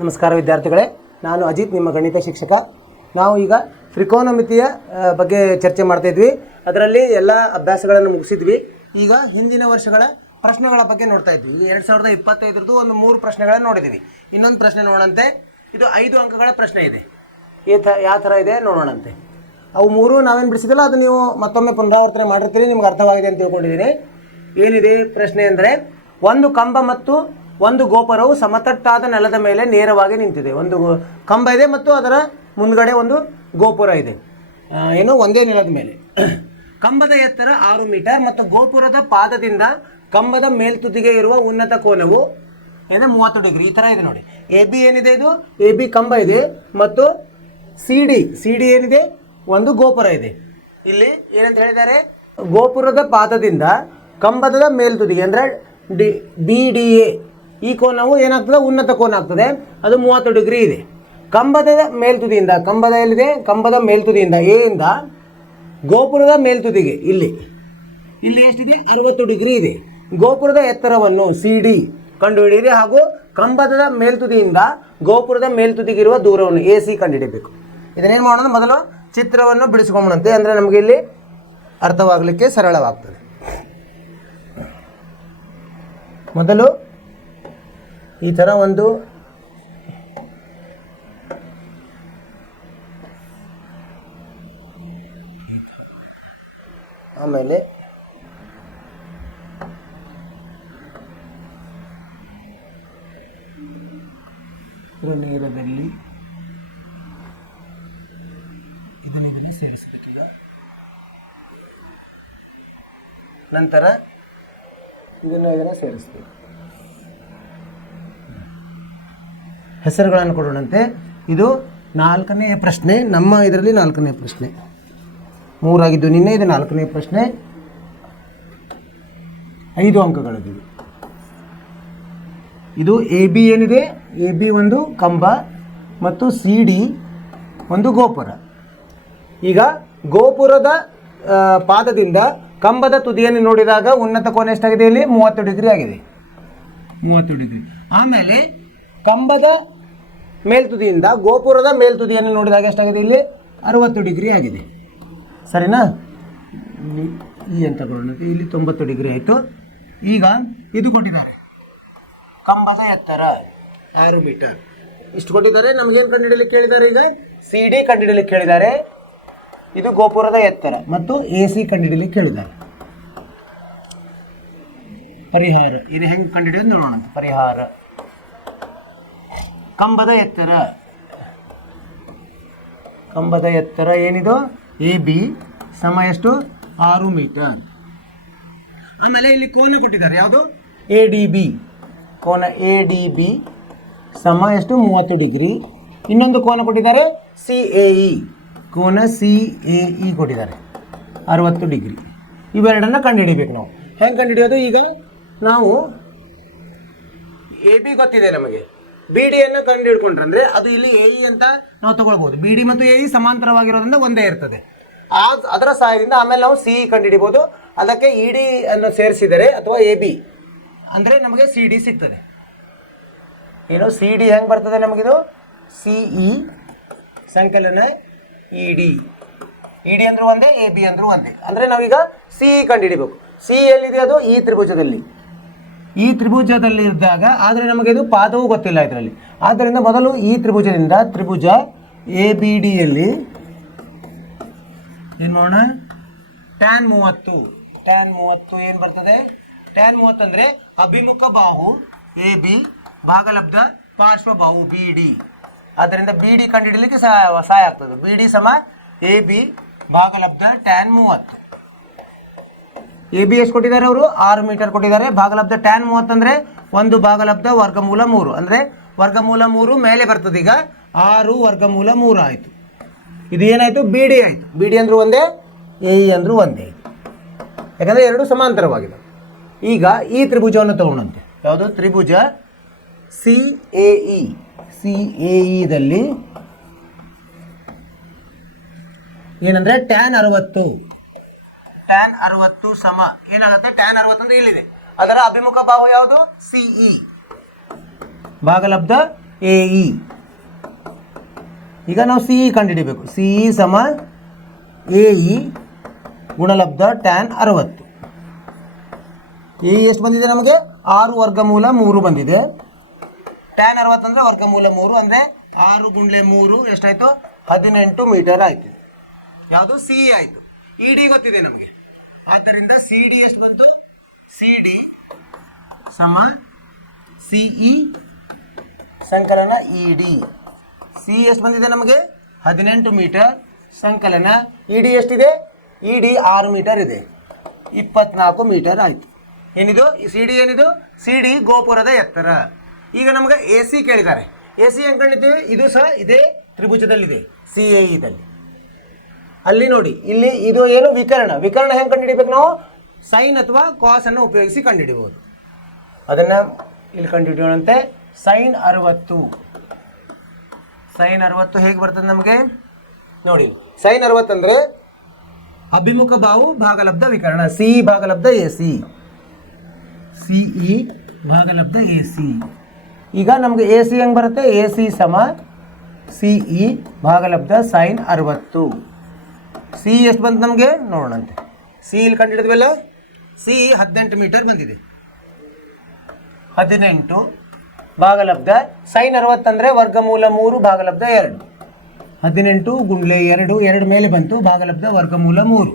ನಮಸ್ಕಾರ ವಿದ್ಯಾರ್ಥಿಗಳೇ, ನಾನು ಅಜಿತ್, ನಿಮ್ಮ ಗಣಿತ ಶಿಕ್ಷಕ. ನಾವು ಈಗ ತ್ರಿಕೋನಮಿತಿಯ ಬಗ್ಗೆ ಚರ್ಚೆ ಮಾಡ್ತಾ ಇದ್ವಿ. ಅದರಲ್ಲಿ ಎಲ್ಲ ಅಭ್ಯಾಸಗಳನ್ನು ಮುಗಿಸಿದ್ವಿ. ಈಗ ಹಿಂದಿನ ವರ್ಷಗಳ ಪ್ರಶ್ನೆಗಳ ಬಗ್ಗೆ ನೋಡ್ತಾ ಇದ್ವಿ. 2025 ಒಂದು 3 ಪ್ರಶ್ನೆಗಳನ್ನು ನೋಡಿದ್ವಿ. ಇನ್ನೊಂದು ಪ್ರಶ್ನೆ ನೋಡೋಣಂತೆ. ಇದು 5 ಅಂಕಗಳ ಪ್ರಶ್ನೆ ಇದೆ. ಯಾವ ಥರ ಇದೆ ನೋಡೋಣಂತೆ. ಅವು 3 ನಾವೇನು ಬಿಡಿಸಿದಲ್ಲ, ಅದು ನೀವು ಮತ್ತೊಮ್ಮೆ ಪುನರಾವರ್ತನೆ ಮಾಡಿರ್ತೀರಿ. ನಿಮ್ಗೆ ಅರ್ಥವಾಗಿದೆ ಅಂತ ತಿಳ್ಕೊಂಡಿದ್ದೀನಿ. ಏನಿದೆ ಪ್ರಶ್ನೆ ಅಂದರೆ, ಒಂದು ಕಂಬ ಮತ್ತು ಒಂದು ಗೋಪುರವು ಸಮತಟ್ಟಾದ ನೆಲದ ಮೇಲೆ ನೇರವಾಗಿ ನಿಂತಿದೆ. ಒಂದು ಕಂಬ ಇದೆ ಮತ್ತು ಅದರ ಮುಂದ್ಗಡೆ ಒಂದು ಗೋಪುರ ಇದೆ, ಏನು ಒಂದೇ ನೆಲದ ಮೇಲೆ. ಕಂಬದ ಎತ್ತರ 6 ಮೀಟರ್ ಮತ್ತು ಗೋಪುರದ ಪಾದದಿಂದ ಕಂಬದ ಮೇಲ್ತುದಿಗೆ ಇರುವ ಉನ್ನತ ಕೋನವು ಏನು 30 ಡಿಗ್ರಿ. ಈ ಥರ ಇದೆ ನೋಡಿ. ಎ ಬಿ ಏನಿದೆ, ಇದು ಎ ಬಿ ಕಂಬ ಇದೆ ಮತ್ತು ಸಿ ಡಿ ಏನಿದೆ, ಒಂದು ಗೋಪುರ ಇದೆ. ಇಲ್ಲಿ ಏನಂತ ಹೇಳಿದ್ದಾರೆ, ಗೋಪುರದ ಪಾದದಿಂದ ಕಂಬದ ಮೇಲ್ತುದಿಗೆ ಅಂದರೆ ಬಿ ಡಿ ಎ ಈ ಕೋನವು ಏನಾಗ್ತದೆ, ಉನ್ನತ ಕೋನ ಆಗ್ತದೆ. ಅದು 30 ಡಿಗ್ರಿ ಇದೆ. ಕಂಬದ ಮೇಲ್ತುದಿಯಿಂದ, ಕಂಬದ ಮೇಲ್ತುದಿಯಿಂದ ಎ ಇಂದ ಗೋಪುರದ ಮೇಲ್ತುದಿಗೆ ಇಲ್ಲಿ ಎಷ್ಟಿದೆ, 60 ಡಿಗ್ರಿ ಇದೆ. ಗೋಪುರದ ಎತ್ತರವನ್ನು ಸಿ ಡಿ ಕಂಡುಹಿಡಿಯಿರಿ ಹಾಗೂ ಕಂಬದ ಮೇಲ್ತುದಿಯಿಂದ ಗೋಪುರದ ಮೇಲ್ತುದಿಗಿರುವ ದೂರವನ್ನು ಎ ಸಿ ಕಂಡುಹಿಡಿಯಬೇಕು. ಇದನ್ನೇನು ಮಾಡೋಣ, ಮೊದಲು ಚಿತ್ರವನ್ನು ಬಿಡಿಸ್ಕೊಂಬಂತೆ, ಅಂದರೆ ನಮಗೆ ಇಲ್ಲಿ ಅರ್ಥವಾಗಲಿಕ್ಕೆ ಸರಳವಾಗ್ತದೆ. ಮೊದಲು ಈ ಥರ ಒಂದು ಆಮೇಲೆ ನೇರದಲ್ಲಿ ಇದನ್ನೇ ಸೇರಿಸಬೇಕೀಗ. ನಂತರ ಇದನ್ನು ಸೇರಿಸಬೇಕು. ಹೆಸರುಗಳನ್ನು ಕೊಡೋಣಂತೆ. ಇದು 4ನೇ ಪ್ರಶ್ನೆ. ನಮ್ಮ ಇದರಲ್ಲಿ 4ನೇ ಪ್ರಶ್ನೆ. 3 ಆಗಿದ್ದು ನಿನ್ನೆ. ಇದು 4ನೇ ಪ್ರಶ್ನೆ. 5 ಅಂಕಗಳಿವೆ. ಇದು ಎ ಬಿ ಏನಿದೆ, ಎ ಬಿ ಒಂದು ಕಂಬ ಮತ್ತು ಸಿ ಡಿ ಒಂದು ಗೋಪುರ. ಈಗ ಗೋಪುರದ ಪಾದದಿಂದ ಕಂಬದ ತುದಿಯನ್ನು ನೋಡಿದಾಗ ಉನ್ನತ ಕೋನ ಎಷ್ಟಾಗಿದೆ, ಇಲ್ಲಿ 30 ಡಿಗ್ರಿ ಆಗಿದೆ. 30 ಡಿಗ್ರಿ. ಆಮೇಲೆ ಕಂಬದ ಮೇಲ್ತುದಿಯಿಂದ ಗೋಪುರದ ಮೇಲ್ತುದಿಯನ್ನು ನೋಡಿದಾಗ ಎಷ್ಟಾಗಿದೆ, ಇಲ್ಲಿ 60 ಡಿಗ್ರಿ ಆಗಿದೆ. ಸರಿನಾ? ಈ ಅಂತ ತಗೊಳ್ಳೋಣ. ಇಲ್ಲಿ 90 ಡಿಗ್ರಿ ಆಯಿತು. ಈಗ ಇದು ಕೊಟ್ಟಿದ್ದಾರೆ, ಕಂಬದ ಎತ್ತರ 6 ಮೀಟರ್ ಇಷ್ಟು ಕೊಟ್ಟಿದ್ದಾರೆ. ನಮಗೇನು ಕಂಡುಹಿಡಿಯಲಿಕ್ಕೆ ಕೇಳಿದ್ದಾರೆ, ಈಗ ಸಿ ಡಿ ಕಂಡುಹಿಡಿಯಲಿಕ್ಕೆ ಕೇಳಿದ್ದಾರೆ. ಇದು ಗೋಪುರದ ಎತ್ತರ ಮತ್ತು ಎ ಸಿ ಕಂಡುಹಿಡಿಯಲಿಕ್ಕೆ ಕೇಳಿದ್ದಾರೆ. ಪರಿಹಾರ ಇದು ಹೆಂಗೆ ಕಂಡುಹಿಡಿಯೋದು ನೋಡೋಣ. ಪರಿಹಾರ, ಕಂಬದ ಎತ್ತರ ಏನಿದು, ಎ ಬಿ ಸಮ ಎಷ್ಟು, 6 ಮೀಟರ್. ಆಮೇಲೆ ಇಲ್ಲಿ ಕೋನ ಕೊಟ್ಟಿದ್ದಾರೆ, ಯಾವುದು, ಎ ಡಿ ಬಿ. ಕೋನ ಎ ಡಿ ಬಿ ಸಮ ಎಷ್ಟು, 30 ಡಿಗ್ರಿ. ಇನ್ನೊಂದು ಕೋನ ಕೊಟ್ಟಿದ್ದಾರೆ, ಸಿ ಎ ಇ. ಕೋನ ಸಿ ಎ ಇ ಕೊಟ್ಟಿದ್ದಾರೆ, 60 ಡಿಗ್ರಿ. ಇವೆರಡನ್ನು ಕಂಡುಹಿಡಿಬೇಕು ನಾವು. ಹೆಂಗೆ ಕಂಡುಹಿಡಿಯೋದು, ಈಗ ನಾವು ಎ ಬಿ ಗೊತ್ತಿದೆ ನಮಗೆ, ಬಿ ಡಿಯನ್ನು ಕಂಡು ಹಿಡ್ಕೊಂಡ್ರೆ ಅದು ಇಲ್ಲಿ ಎ ಇ ಅಂತ ನಾವು ತಗೊಳ್ಬೋದು. ಬಿ ಡಿ ಮತ್ತು ಎ ಇ ಸಮಾಂತರವಾಗಿರೋದ್ರಿಂದ ಒಂದೇ ಇರ್ತದೆ. ಅದರ ಸಹಾಯದಿಂದ ಆಮೇಲೆ ನಾವು ಸಿ ಇ ಕಂಡು ಹಿಡಿಬೋದು. ಅದಕ್ಕೆ ಇ ಡಿ ಅನ್ನು ಸೇರಿಸಿದರೆ ಅಥವಾ ಎ ಬಿ ಅಂದರೆ ನಮಗೆ ಸಿ ಡಿ ಸಿಗ್ತದೆ. ಏನು ಸಿ ಡಿ ಹೆಂಗೆ ಬರ್ತದೆ ನಮಗಿದು, ಸಿ ಇ ಸಂಕಲನ ಇ ಡಿ ಅಂದರೂ ಒಂದೇ, ಎ ಬಿ ಅಂದರೂ ಒಂದೇ. ಅಂದರೆ ನಾವೀಗ ಸಿ ಇ ಕಂಡು ಹಿಡಿಬೇಕು. ಸಿ ಎಲ್ಲಿದೆ, ಅದು ಈ ತ್ರಿಭುಜದಲ್ಲಿ ಇದ್ದಾಗ, ಆದರೆ ನಮಗೆ ಇದು ಪಾದವೂ ಗೊತ್ತಿಲ್ಲ ಇದರಲ್ಲಿ. ಆದ್ದರಿಂದ ಮೊದಲು ಈ ತ್ರಿಭುಜದಿಂದ ತ್ರಿಭುಜ ಎ ಬಿ ಡಿಯಲ್ಲಿ ಏನು ಮಾಡೋಣ, ಟ್ಯಾನ್ 30 ಏನು ಬರ್ತದೆ, ಟ್ಯಾನ್ 30 ಅಂದರೆ ಅಭಿಮುಖ ಬಾಹು ಎ ಬಿ ಭಾಗಲಬ್ಧ ಪಾರ್ಶ್ವ ಬಾಹು ಬಿ ಡಿ. ಆದ್ದರಿಂದ ಬಿ ಡಿ ಕಂಡುಹಿಡಲಿಕ್ಕೆ ಸಹಾಯ ಆಗ್ತದೆ. ಬಿ ಡಿ ಸಮ ಎ ಬಿ ಭಾಗಲಬ್ಧ ಟ್ಯಾನ್ 30. ಎ ಬಿ ಎಷ್ಟು ಕೊಟ್ಟಿದ್ದಾರೆ ಅವರು, 6 ಮೀಟರ್ ಕೊಟ್ಟಿದ್ದಾರೆ. ಭಾಗಲಬ್ಧ ಟ್ಯಾನ್ 30 ಅಂದರೆ 1 ಭಾಗಲಬ್ಧ ವರ್ಗಮೂಲ 3 ಅಂದರೆ ವರ್ಗಮೂಲ 3 ಮೇಲೆ ಬರ್ತದೆ. ಈಗ 6 ವರ್ಗಮೂಲ 3 ಆಯಿತು. ಇದು ಏನಾಯಿತು, ಬಿ ಡಿ ಆಯಿತು. ಬಿ ಡಿ ಅಂದರೂ ಒಂದೇ, ಎ ಇ ಅಂದರೂ ಒಂದೇ, ಯಾಕಂದರೆ ಎರಡು ಸಮಾಂತರವಾಗಿದೆ. ಈಗ ಈ ತ್ರಿಭುಜವನ್ನು ತಗೊಳ್ಳಂತೆ. ಯಾವುದು, ತ್ರಿಭುಜ ಸಿ ಎ ಇದಲ್ಲಿ ಏನಂದರೆ ಟ್ಯಾನ್ 60 ಸಮ ಏನಾಗುತ್ತೆ, ಟ್ಯಾನ್ 60 ಅಂದರೆ ಇಲ್ಲಿದೆ. ಅದರ ಅಭಿಮುಖ ಬಾಹು ಯಾವುದು, ಸಿ ಇ ಭಾಗಲಬ್ಧ ಎ ಇ. ಈಗ ನಾವು ಸಿ ಇ ಕಂಡುಹಿಡಿಬೇಕು. ಸಿ ಇ ಸಮ ಎ ಇ ಗುಣಲಬ್ಧ ಟ್ಯಾನ್ 60. ಎ ಇ ಎಷ್ಟು ಬಂದಿದೆ ನಮಗೆ? 6 ವರ್ಗಮೂಲ 3 ಬಂದಿದೆ. ಟ್ಯಾನ್ 60 ಅಂದರೆ ವರ್ಗಮೂಲ 3 ಅಂದರೆ 6 ಗುಂಡ್ಲೆ 3 ಎಷ್ಟಾಯಿತು? 18 ಮೀಟರ್ ಆಯಿತು. ಯಾವುದು? ಸಿ ಇ ಆಯಿತು. ಇ ಡಿ ಗೊತ್ತಿದೆ ನಮಗೆ, ಆದ್ದರಿಂದ ಸಿ ಡಿ ಎಷ್ಟು ಬಂತು? ಸಿ ಡಿ ಸಮ ಸಿ ಇ ಸಂಕಲನ ಇ ಡಿ. ಸಿ ಎಷ್ಟು ಬಂದಿದೆ ನಮಗೆ? 18 ಮೀಟರ್ ಸಂಕಲನ ಇ ಡಿ ಎಷ್ಟಿದೆ? ಇ ಡಿ 6 ಮೀಟರ್ ಇದೆ, 24 ಮೀಟರ್ ಆಯಿತು. ಏನಿದು ಸಿ ಡಿ? ಏನಿದು? ಸಿ ಡಿ ಗೋಪುರದ ಎತ್ತರ. ಈಗ ನಮಗೆ ಎ ಸಿ ಕೇಳಿದ್ದಾರೆ. ಎ ಸಿ ಹೆಂಗೆ ಕಂಡಿದ್ದೀವಿ? ಇದು ಸಹ ಇದೇ ತ್ರಿಭುಜದಲ್ಲಿದೆ, ಸಿ ಎ ಇದಲ್ಲಿ. ಅಲ್ಲಿ ನೋಡಿ, ಇಲ್ಲಿ ಇದು ಏನು? ವಿಕರ್ಣ. ವಿಕರ್ಣ ಹೆಂಗೆ ಕಂಡುಹಿಡಿಬೇಕು ನಾವು? ಸೈನ್ ಅಥವಾ ಕಾಸ್ ಅನ್ನು ಉಪಯೋಗಿಸಿ ಕಂಡುಹಿಡಿಬಹುದು. ಅದನ್ನು ಇಲ್ಲಿ ಕಂಡುಹಿಡಿಯೋಣಂತೆ. ಸೈನ್ 60. ಸೈನ್ 60 ಹೇಗೆ ಬರ್ತದೆ ನಮಗೆ ನೋಡಿ? ಸೈನ್ 60 ಅಂದರೆ ಅಭಿಮುಖ ಬಾಹು ಭಾಗಲಬ್ಧ ವಿಕರ್ಣ. ಸಿ ಇ ಭಾಗಲಬ್ಧ ಎ ಸಿ. ಸಿ ಇ ಭಾಗಲಬ್ಧ ಎ ಸಿ. ಈಗ ನಮಗೆ ಎ ಸಿ ಹೆಂಗೆ ಬರುತ್ತೆ? ಎ ಸಿ ಸಮ ಸಿ ಇ ಭಾಗಲಬ್ಧ ಸೈನ್ 60. ಸಿ ಎಷ್ಟು ಬಂತು ನಮಗೆ ನೋಡೋಣಂತೆ. ಸಿ ಇಲ್ಲಿ ಕಂಡುಹಿಡಿದ್ವಲ್ಲ, ಸಿ 18 ಮೀಟರ್ ಬಂದಿದೆ. 18 ಭಾಗಲಬ್ಧ ಸೈನ್ 60 ಅಂದರೆ ವರ್ಗಮೂಲ 3 ಭಾಗಲಬ್ಧ 2. 18 ಗುಂಡ್ಲೆ 2, 2 ಮೇಲೆ ಬಂತು, ಭಾಗಲಬ್ಧ ವರ್ಗಮೂಲ 3.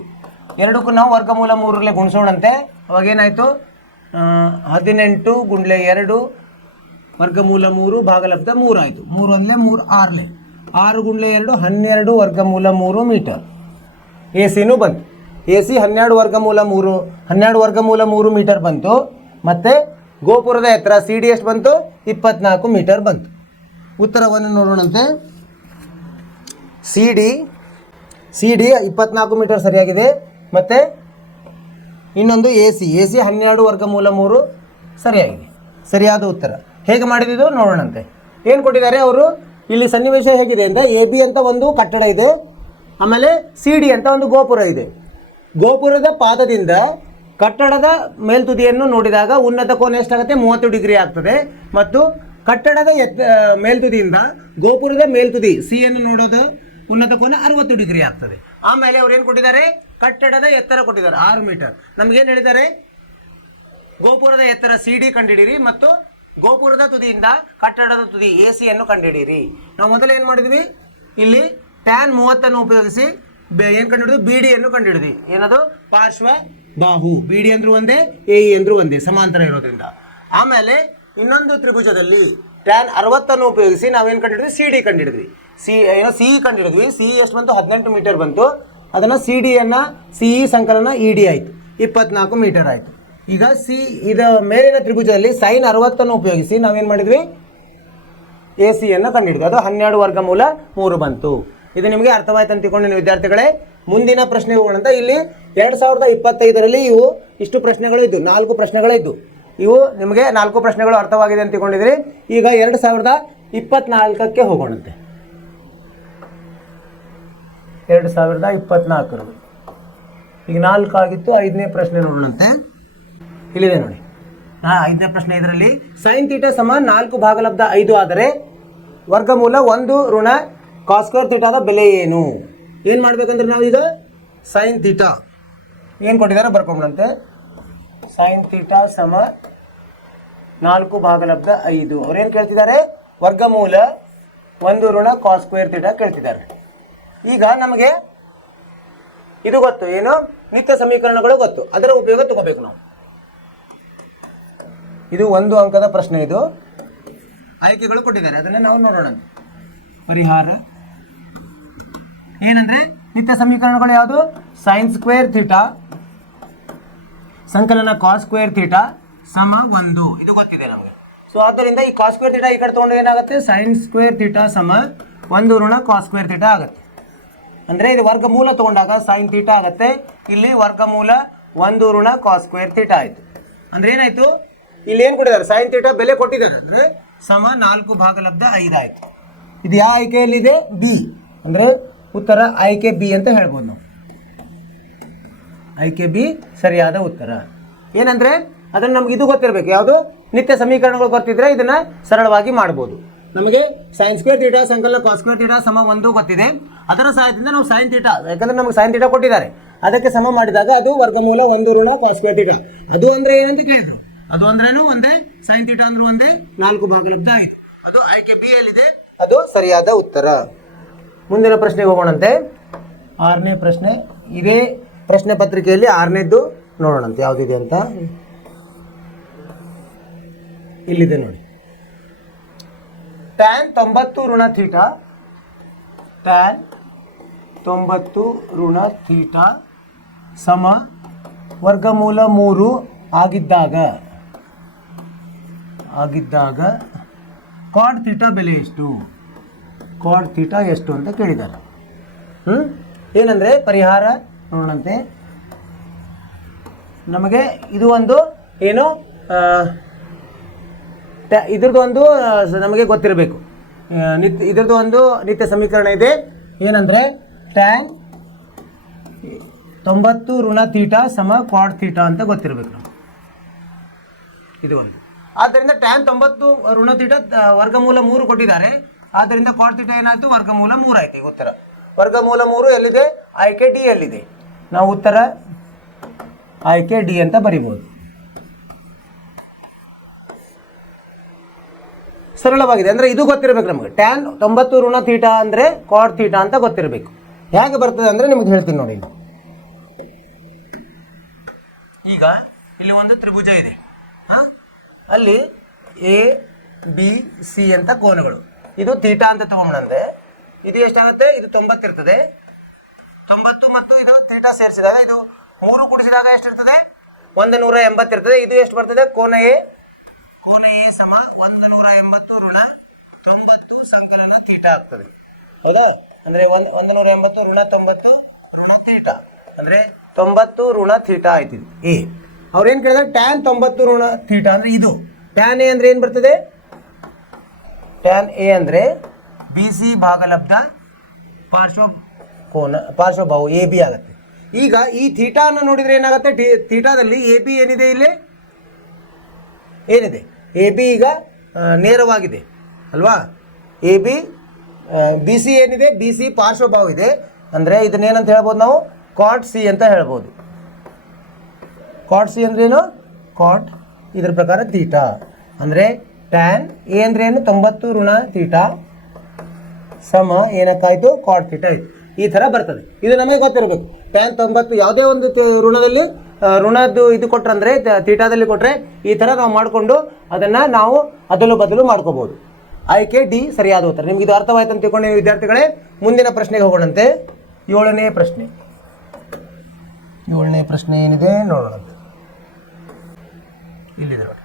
ಎರಡಕ್ಕೂ ನಾವು ವರ್ಗಮೂಲ 3ರಲ್ಲೇ ಗುಣಿಸೋಣಂತೆ. ಅವಾಗೇನಾಯಿತು? 18 ಗುಂಡ್ಲೆ 2 ವರ್ಗಮೂಲ 3 ಭಾಗಲಬ್ಧ 3 ಆಯಿತು. 3 ಅಂದರೆ 3 6ಲೆ 6 ಗುಂಡ್ಲೆ 2 12 ವರ್ಗಮೂಲ 3 ಮೀಟರ್. ಎ ಸಿನೂ ಬಂತು. ಎ ಸಿ 12 ವರ್ಗಮೂಲ 3 ಮೀಟರ್ ಬಂತು. ಮತ್ತು ಗೋಪುರದ ಎತ್ತರ ಸಿ ಡಿ ಎಷ್ಟು ಬಂತು? 24 ಮೀಟರ್ ಬಂತು. ಉತ್ತರವನ್ನು ನೋಡೋಣಂತೆ. ಸಿ ಡಿ 24 ಮೀಟರ್ ಸರಿಯಾಗಿದೆ. ಮತ್ತು ಇನ್ನೊಂದು ಎ ಸಿ 12 ವರ್ಗಮೂಲ 3 ಸರಿಯಾಗಿದೆ. ಸರಿಯಾದ ಉತ್ತರ. ಹೇಗೆ ಮಾಡಿದ್ದು ನೋಡೋಣಂತೆ. ಏನು ಕೊಟ್ಟಿದ್ದಾರೆ ಅವರು? ಇಲ್ಲಿ ಸನ್ನಿವೇಶ ಹೇಗಿದೆ ಅಂತ, ಎ ಬಿ ಅಂತ ಒಂದು ಕಟ್ಟಡ ಇದೆ, ಆಮೇಲೆ ಸಿ ಡಿ ಅಂತ ಒಂದು ಗೋಪುರ ಇದೆ. ಗೋಪುರದ ಪಾದದಿಂದ ಕಟ್ಟಡದ ಮೇಲ್ತುದಿಯನ್ನು ನೋಡಿದಾಗ ಉನ್ನತ ಕೋನ ಎಷ್ಟಾಗುತ್ತೆ? 30 ಡಿಗ್ರಿ ಆಗ್ತದೆ. ಮತ್ತು ಕಟ್ಟಡದ ಮೇಲ್ತುದಿಯಿಂದ ಗೋಪುರದ ಮೇಲ್ತುದಿ ಸಿ ಅನ್ನು ನೋಡೋದು ಉನ್ನತ ಕೋನ 60 ಡಿಗ್ರಿ ಆಗ್ತದೆ. ಆಮೇಲೆ ಅವ್ರು ಏನು ಕೊಟ್ಟಿದ್ದಾರೆ? ಕಟ್ಟಡದ ಎತ್ತರ ಕೊಟ್ಟಿದ್ದಾರೆ 6 ಮೀಟರ್. ನಮಗೇನು ಹೇಳಿದ್ದಾರೆ? ಗೋಪುರದ ಎತ್ತರ ಸಿ ಡಿ ಕಂಡುಹಿಡಿಯಿರಿ ಮತ್ತು ಗೋಪುರದ ತುದಿಯಿಂದ ಕಟ್ಟಡದ ತುದಿ ಎ ಸಿಯನ್ನು ಕಂಡುಹಿಡಿಯಿರಿ. ನಾವು ಮೊದಲು ಏನು ಮಾಡಿದ್ವಿ? ಇಲ್ಲಿ ಟ್ಯಾನ್ 30 ಉಪಯೋಗಿಸಿ ಏನು ಕಂಡುಹಿಡಿದು? ಬಿ ಡಿಯನ್ನು ಕಂಡುಹಿಡಿದ್ವಿ. ಏನದು? ಪಾರ್ಶ್ವ ಬಾಹು. ಬಿ ಡಿ ಅಂದ್ರೂ ಒಂದೇ, ಎ ಇ ಅಂದ್ರೂ ಒಂದೇ, ಸಮಾಂತರ ಇರೋದ್ರಿಂದ. ಆಮೇಲೆ ಇನ್ನೊಂದು ತ್ರಿಭುಜದಲ್ಲಿ ಟ್ಯಾನ್ 60 ಉಪಯೋಗಿಸಿ ನಾವೇನು ಕಂಡುಹಿಡಿದ್ವಿ? ಸಿ ಡಿ ಕಂಡುಹಿಡಿದ್ವಿ. ಸಿ ಇ ಕಂಡುಹಿಡಿದ್ವಿ. ಸಿ ಇ ಎಷ್ಟು ಬಂತು? 18 ಮೀಟರ್ ಬಂತು. ಅದನ್ನು ಸಿ ಡಿಯನ್ನು ಸಿ ಇ ಸಂಕಲನ ಇ ಡಿ ಆಯಿತು, 24 ಮೀಟರ್ ಆಯಿತು. ಈಗ ಇದು ಮೇಲಿನ ತ್ರಿಭುಜದಲ್ಲಿ ಸೈನ್ 60 ಉಪಯೋಗಿಸಿ ನಾವೇನು ಮಾಡಿದ್ವಿ? ಎ ಸಿಯನ್ನು ಕಂಡುಹಿಡಿದ್ವಿ. ಅದು 12 ವರ್ಗಮೂಲ 3 ಬಂತು. ಇದು ನಿಮಗೆ ಅರ್ಥವಾಯ್ತು ಅಂತ ತಿಳ್ಕೊಂಡು ವಿದ್ಯಾರ್ಥಿಗಳೇ, ಮುಂದಿನ ಪ್ರಶ್ನೆ ಹೋಗೋಣಂತ. ಇಲ್ಲಿ 2025ರಲ್ಲಿ ಇವು ಇಷ್ಟು ಪ್ರಶ್ನೆಗಳು ಇದ್ದು, 4 ಪ್ರಶ್ನೆಗಳು ಇದ್ದು. ಇವು ನಿಮಗೆ 4 ಪ್ರಶ್ನೆಗಳು ಅರ್ಥವಾಗಿದೆ ಅಂತ ತಿಳ್ಕೊಂಡಿದ್ರಿ. ಈಗ 2024ಕ್ಕೆ ಹೋಗೋಣಂತೆ. 2024 ಈಗ 4 ಆಗಿತ್ತು. 5ನೇ ಪ್ರಶ್ನೆ ನೋಡೋಣಂತೆ. ಇಲ್ಲಿದೆ ನೋಡಿ. 5ನೇ ಪ್ರಶ್ನೆ. ಇದರಲ್ಲಿ ಸೈನ್ ಥೀಟಾ ಸಮ 4 ಭಾಗಲಬ್ಧ 5 ಆದರೆ ವರ್ಗಮೂಲ 1 ಋಣ ಕಾಸ್ ಸ್ಕ್ವೇರ್ ಥೀಟಾದ ಬೆಲೆ ಏನು? ಏನು ಮಾಡಬೇಕಂದ್ರೆ ನಾವೀಗ ಸೈನ್ ಥೀಟಾ ಏನು ಕೊಟ್ಟಿದ್ದಾರೆ ಬರ್ಕೊಂಬಂತೆ. ಸೈನ್ ಥೀಟಾ ಸಮ 4 ಭಾಗಲಬ್ಧ 5. ಅವ್ರೇನು ಕೇಳ್ತಿದ್ದಾರೆ? ವರ್ಗಮೂಲ 1 ಋಣ ಕಾಸ್ ಸ್ಕ್ವೇರ್ ಥೀಟಾ ಕೇಳ್ತಿದ್ದಾರೆ. ಈಗ ನಮಗೆ ಇದು ಗೊತ್ತು, ಏನು? ನಿತ್ಯ ಸಮೀಕರಣಗಳು ಗೊತ್ತು. ಅದರ ಉಪಯೋಗ ತಗೋಬೇಕು ನಾವು. ಇದು 1 ಅಂಕದ ಪ್ರಶ್ನೆ. ಇದು ಆಯ್ಕೆಗಳು ಕೊಟ್ಟಿದ್ದಾರೆ, ಅದನ್ನು ನಾವು ನೋಡೋಣ. ಪರಿಹಾರ ಏನಂದ್ರೆ ನಿತ್ಯ ಸಮೀಕರಣಗಳು ಯಾವುದು? ಸೈನ್ ಸ್ಕ್ವೇರ್ ಥೀಟಾ ಸಂಕಲನ ಕಾಸ್ ಸ್ಕ್ವೇರ್ ಥೀಟಾ ಸಮ 1. ಇದು ಗೊತ್ತಿದೆ ನಮಗೆ. ಸೊ ಆದ್ದರಿಂದ ಈ ಕಾಸ್ ಸ್ಕ್ವೇರ್ ಥೀಟಾ ಈ ಕಡೆ ತೊಗೊಂಡು ಏನಾಗುತ್ತೆ? ಸೈನ್ ಸ್ಕ್ವೇರ್ ಥೀಟಾ ಸಮ 1 ಋಣ ಕಾಸ್ ಸ್ಕ್ವೇರ್ ಥೀಟಾ ಆಗುತ್ತೆ. ಅಂದರೆ ಇದು ವರ್ಗಮೂಲ ತೊಗೊಂಡಾಗ ಸೈನ್ ಥೀಟಾ ಆಗುತ್ತೆ. ಇಲ್ಲಿ ವರ್ಗಮೂಲ 1 ಋಣ ಕಾಸ್ ಸ್ಕ್ವೇರ್ ಥೀಟಾ ಆಯಿತು. ಅಂದ್ರೆ ಏನಾಯಿತು? ಇಲ್ಲಿ ಏನು ಕೊಟ್ಟಿದ್ದಾರೆ? ಸೈನ್ ಥೀಟಾ ಬೆಲೆ ಕೊಟ್ಟಿದ್ದಾರೆ, ಅಂದರೆ ಸಮ 4 ಭಾಗಲಬ್ಧ 5 ಆಯಿತು. ಇದು ಯಾವ ಆಯ್ಕೆಯಲ್ಲಿದೆ? ಬಿ. ಅಂದರೆ ಉತ್ತರ ಆಯ್ಕೆ ಬಿ ಅಂತ ಹೇಳ್ಬೋದು ನಾವು. ಆಯ್ಕೆ ಬಿ ಸರಿಯಾದ ಉತ್ತರ. ಏನಂದರೆ ಅದನ್ನು ನಮ್ಗೆ ಇದು ಗೊತ್ತಿರಬೇಕು, ಯಾವುದು? ನಿತ್ಯ ಸಮೀಕರಣಗಳು ಗೊತ್ತಿದ್ರೆ ಇದನ್ನು ಸರಳವಾಗಿ ಮಾಡ್ಬೋದು. ನಮಗೆ ಸೈನ್ ಸ್ಕ್ವೇರ್ ಥೀಟಾ ಸಂಕಲನ ಕಾಸ್ ಸ್ಕ್ವೇರ್ ಥೀಟಾ ಸಮ 1 ಗೊತ್ತಿದೆ. ಅದರ ಸಹಾಯದಿಂದ ನಾವು ಸೈನ್ ಥೀಟಾ, ಯಾಕಂದ್ರೆ ನಮಗೆ ಸೈನ್ ಥೀಟಾ ಕೊಟ್ಟಿದ್ದಾರೆ, ಅದಕ್ಕೆ ಸಮ ಮಾಡಿದಾಗ ಅದು ವರ್ಗಮೂಲ 1 ಋಣ ಕಾಸ್ ಸ್ಕ್ವೇರ್ ಥೀಟಾ. ಅದು ಅಂದ್ರೆ ಏನಂತ ಕೇಳಿದ್ರು, ಅದು ಅಂದ್ರೇನು ಒಂದೇ, ಸೈನ್ ಥೀಟಾ ಅಂದ್ರೆ ಒಂದೇ, 4 ಭಾಗಲಬ್ಧ ಆಯಿತು. ಅದು ಆಯ್ಕೆ ಬಿ ಯಲ್ಲಿದೆ, ಅದು ಸರಿಯಾದ ಉತ್ತರ. ಮುಂದಿನ ಪ್ರಶ್ನೆಗೆ ಹೋಗೋಣಂತೆ. 6ನೇ ಪ್ರಶ್ನೆ, ಇದೇ ಪ್ರಶ್ನೆ ಪತ್ರಿಕೆಯಲ್ಲಿ 6ನೇದ್ದು ನೋಡೋಣಂತೆ ಯಾವುದಿದೆ ಅಂತ. ಇಲ್ಲಿದೆ ನೋಡಿ. ಟ್ಯಾನ್ 90 ಋಣ ಥೀಟಾ, ಟ್ಯಾನ್ 90 ಋಣ ಥೀಟಾ ಸಮ ವರ್ಗಮೂಲ 3 ಆಗಿದ್ದಾಗ ಕಾಡ್ ಥೀಟಾ ಬೆಲೆ ಎಷ್ಟು, ಕಾಡ್ ಥೀಟಾ ಎಷ್ಟು ಅಂತ ಕೇಳಿದ್ದಾರೆ. ಏನಂದರೆ ಪರಿಹಾರ ನೋಡೋಣಂತೆ. ನಮಗೆ ಇದು ಒಂದು ಏನು ಇದ್ರದ್ದು ಒಂದು ನಮಗೆ ಗೊತ್ತಿರಬೇಕು. ಇದ್ರದ್ದು ಒಂದು ನಿತ್ಯ ಸಮೀಕರಣ ಇದೆ. ಏನಂದರೆ ಟ್ಯಾನ್ 90 ಋಣ ಥೀಟಾ ಸಮ ಕಾಡ್ ಥೀಟಾ ಅಂತ ಗೊತ್ತಿರಬೇಕು ನಾವು. ಇದು ಒಂದು. ಆದ್ದರಿಂದ ಟ್ಯಾನ್ 90 ಋಣ ಥೀಟಾ ವರ್ಗಮೂಲ 3 ಕೊಟ್ಟಿದ್ದಾರೆ. ಆದ್ದರಿಂದ ಕಾಡ್ ಥೀಟಾ ಏನಾಯ್ತು, ವರ್ಗಮೂಲ 3 ಆಯ್ತು. ಉತ್ತರ ವರ್ಗಮೂಲ 3 ಎಲ್ಲಿದೆ, ಆಯ್ಕೆ ಡಿ ಯಲ್ಲಿದೆ. ನಾವು ಉತ್ತರ ಆಯ್ಕೆ ಡಿ ಅಂತ ಬರಿಬೋದು. ಸರಳವಾಗಿದೆ. ಅಂದರೆ ಇದು ಗೊತ್ತಿರಬೇಕು ನಮಗೆ. ಟ್ಯಾನ್ 90 ಋಣ ಥೀಟಾ ಅಂದರೆ ಕಾಡ್ ಥೀಟಾ ಅಂತ ಗೊತ್ತಿರಬೇಕು. ಹೇಗೆ ಬರ್ತದೆ ಅಂದರೆ ನಿಮಗೆ ಹೇಳ್ತೀನಿ ನೋಡಿ. ಈಗ ಇಲ್ಲಿ ಒಂದು ತ್ರಿಭುಜ ಇದೆ, ಅಲ್ಲಿ ಎ ಬಿ ಸಿ ಅಂತ ಕೋನಗಳು. ಇದು ಥೀಟಾ ಅಂತ ತಗೊಂಡ್ರೆ ಇದು ಎಷ್ಟಾಗುತ್ತೆ, ಇದು 90 ಇರ್ತದೆ. 90 ಮತ್ತು ಇದು ಥೀಟಾ ಸೇರಿಸಿದಾಗ ಇದು 3 ಕೂಡಿಸಿದಾಗ ಎಷ್ಟಿರ್ತದೆ, 180 ಇರ್ತದೆ. ಇದು ಎಷ್ಟು ಬರ್ತದೆ, ಕೋನ ಎ ಸಮ 180 ಋಣ 90 ಸಂಕಲನ ಥೀಟಾ ಆಗ್ತದೆ. ಹೌದಾ? ಅಂದರೆ 180 ಋಣ 90 ಋಣ ಥೀಟಾ ಅಂದರೆ 90 ಋಣ ಥೀಟಾ ಆಯ್ತಿದೆ ಎ. ಅವ್ರೇನು ಕೇಳಿದ್ರೆ ಟ್ಯಾನ್ 90 ಋಣ ಥೀಟಾ ಅಂದರೆ ಇದು. ಟ್ಯಾನ್ ಎ ಅಂದರೆ ಏನು ಬರ್ತದೆ, ಟ್ಯಾನ್ ಎ ಅಂದರೆ ಬಿ ಸಿ ಭಾಗಲಬ್ಧ ಪಾರ್ಶ್ವಭಾವು ಎ ಬಿ ಆಗುತ್ತೆ. ಈಗ ಈ ಥೀಟಾ ಅನ್ನು ನೋಡಿದರೆ ಏನಾಗುತ್ತೆ, ಥೀಟಾದಲ್ಲಿ ಎ ಬಿ ಏನಿದೆ, ಇಲ್ಲಿ ಏನಿದೆ, ಎ ಬಿ ಈಗ ನೇರವಾಗಿದೆ ಅಲ್ವಾ. ಎ ಬಿ ಬಿ ಸಿ ಏನಿದೆ, ಬಿ ಸಿ ಪಾರ್ಶ್ವಭಾವ ಇದೆ. ಅಂದರೆ ಇದನ್ನೇನಂತ ಹೇಳ್ಬೋದು ನಾವು, ಕಾಟ್ ಸಿ ಅಂತ ಹೇಳ್ಬೋದು. ಕಾಟ್ ಸಿ ಅಂದ್ರೇನು, ಕಾಟ್ ಇದ್ರ ಪ್ರಕಾರ ಥೀಟಾ ಅಂದರೆ ಟ್ಯಾನ್ ಎ ಅಂದ್ರೆ ಏನು, 90 ಋಣ ಥೀಟಾ ಸಮ ಏನಕ್ಕಾಯಿತು, ಕಾಟ್ ಥೀಟಾ ಆಯಿತು. ಈ ಥರ ಬರ್ತದೆ. ಇದು ನಮಗೆ ಗೊತ್ತಿರಬೇಕು. ಟ್ಯಾನ್ 90 ಯಾವುದೇ ಒಂದು ಋಣದಲ್ಲಿ ಋಣದ್ದು ಇದು ಕೊಟ್ರಂದ್ರೆ, ಥೀಟಾದಲ್ಲಿ ಕೊಟ್ಟರೆ ಈ ಥರ ನಾವು ಮಾಡಿಕೊಂಡು ಅದನ್ನು ನಾವು ಅದಲು ಬದಲು ಮಾಡ್ಕೋಬೋದು. ಆಯ್ಕೆ ಡಿ ಸರಿಯಾದ ಉತ್ತರ. ನಿಮ್ಗೆ ಇದು ಅರ್ಥವಾಯ್ತು ಅಂತ ತಿಳ್ಕೊಂಡು ವಿದ್ಯಾರ್ಥಿಗಳೇ, ಮುಂದಿನ ಪ್ರಶ್ನೆಗೆ ಹೋಗೋಣಂತೆ. 7ನೇ ಪ್ರಶ್ನೆ ಏನಿದೆ ನೋಡೋಣ. ಇಲ್ಲಿದೆ ನೋಡಿ.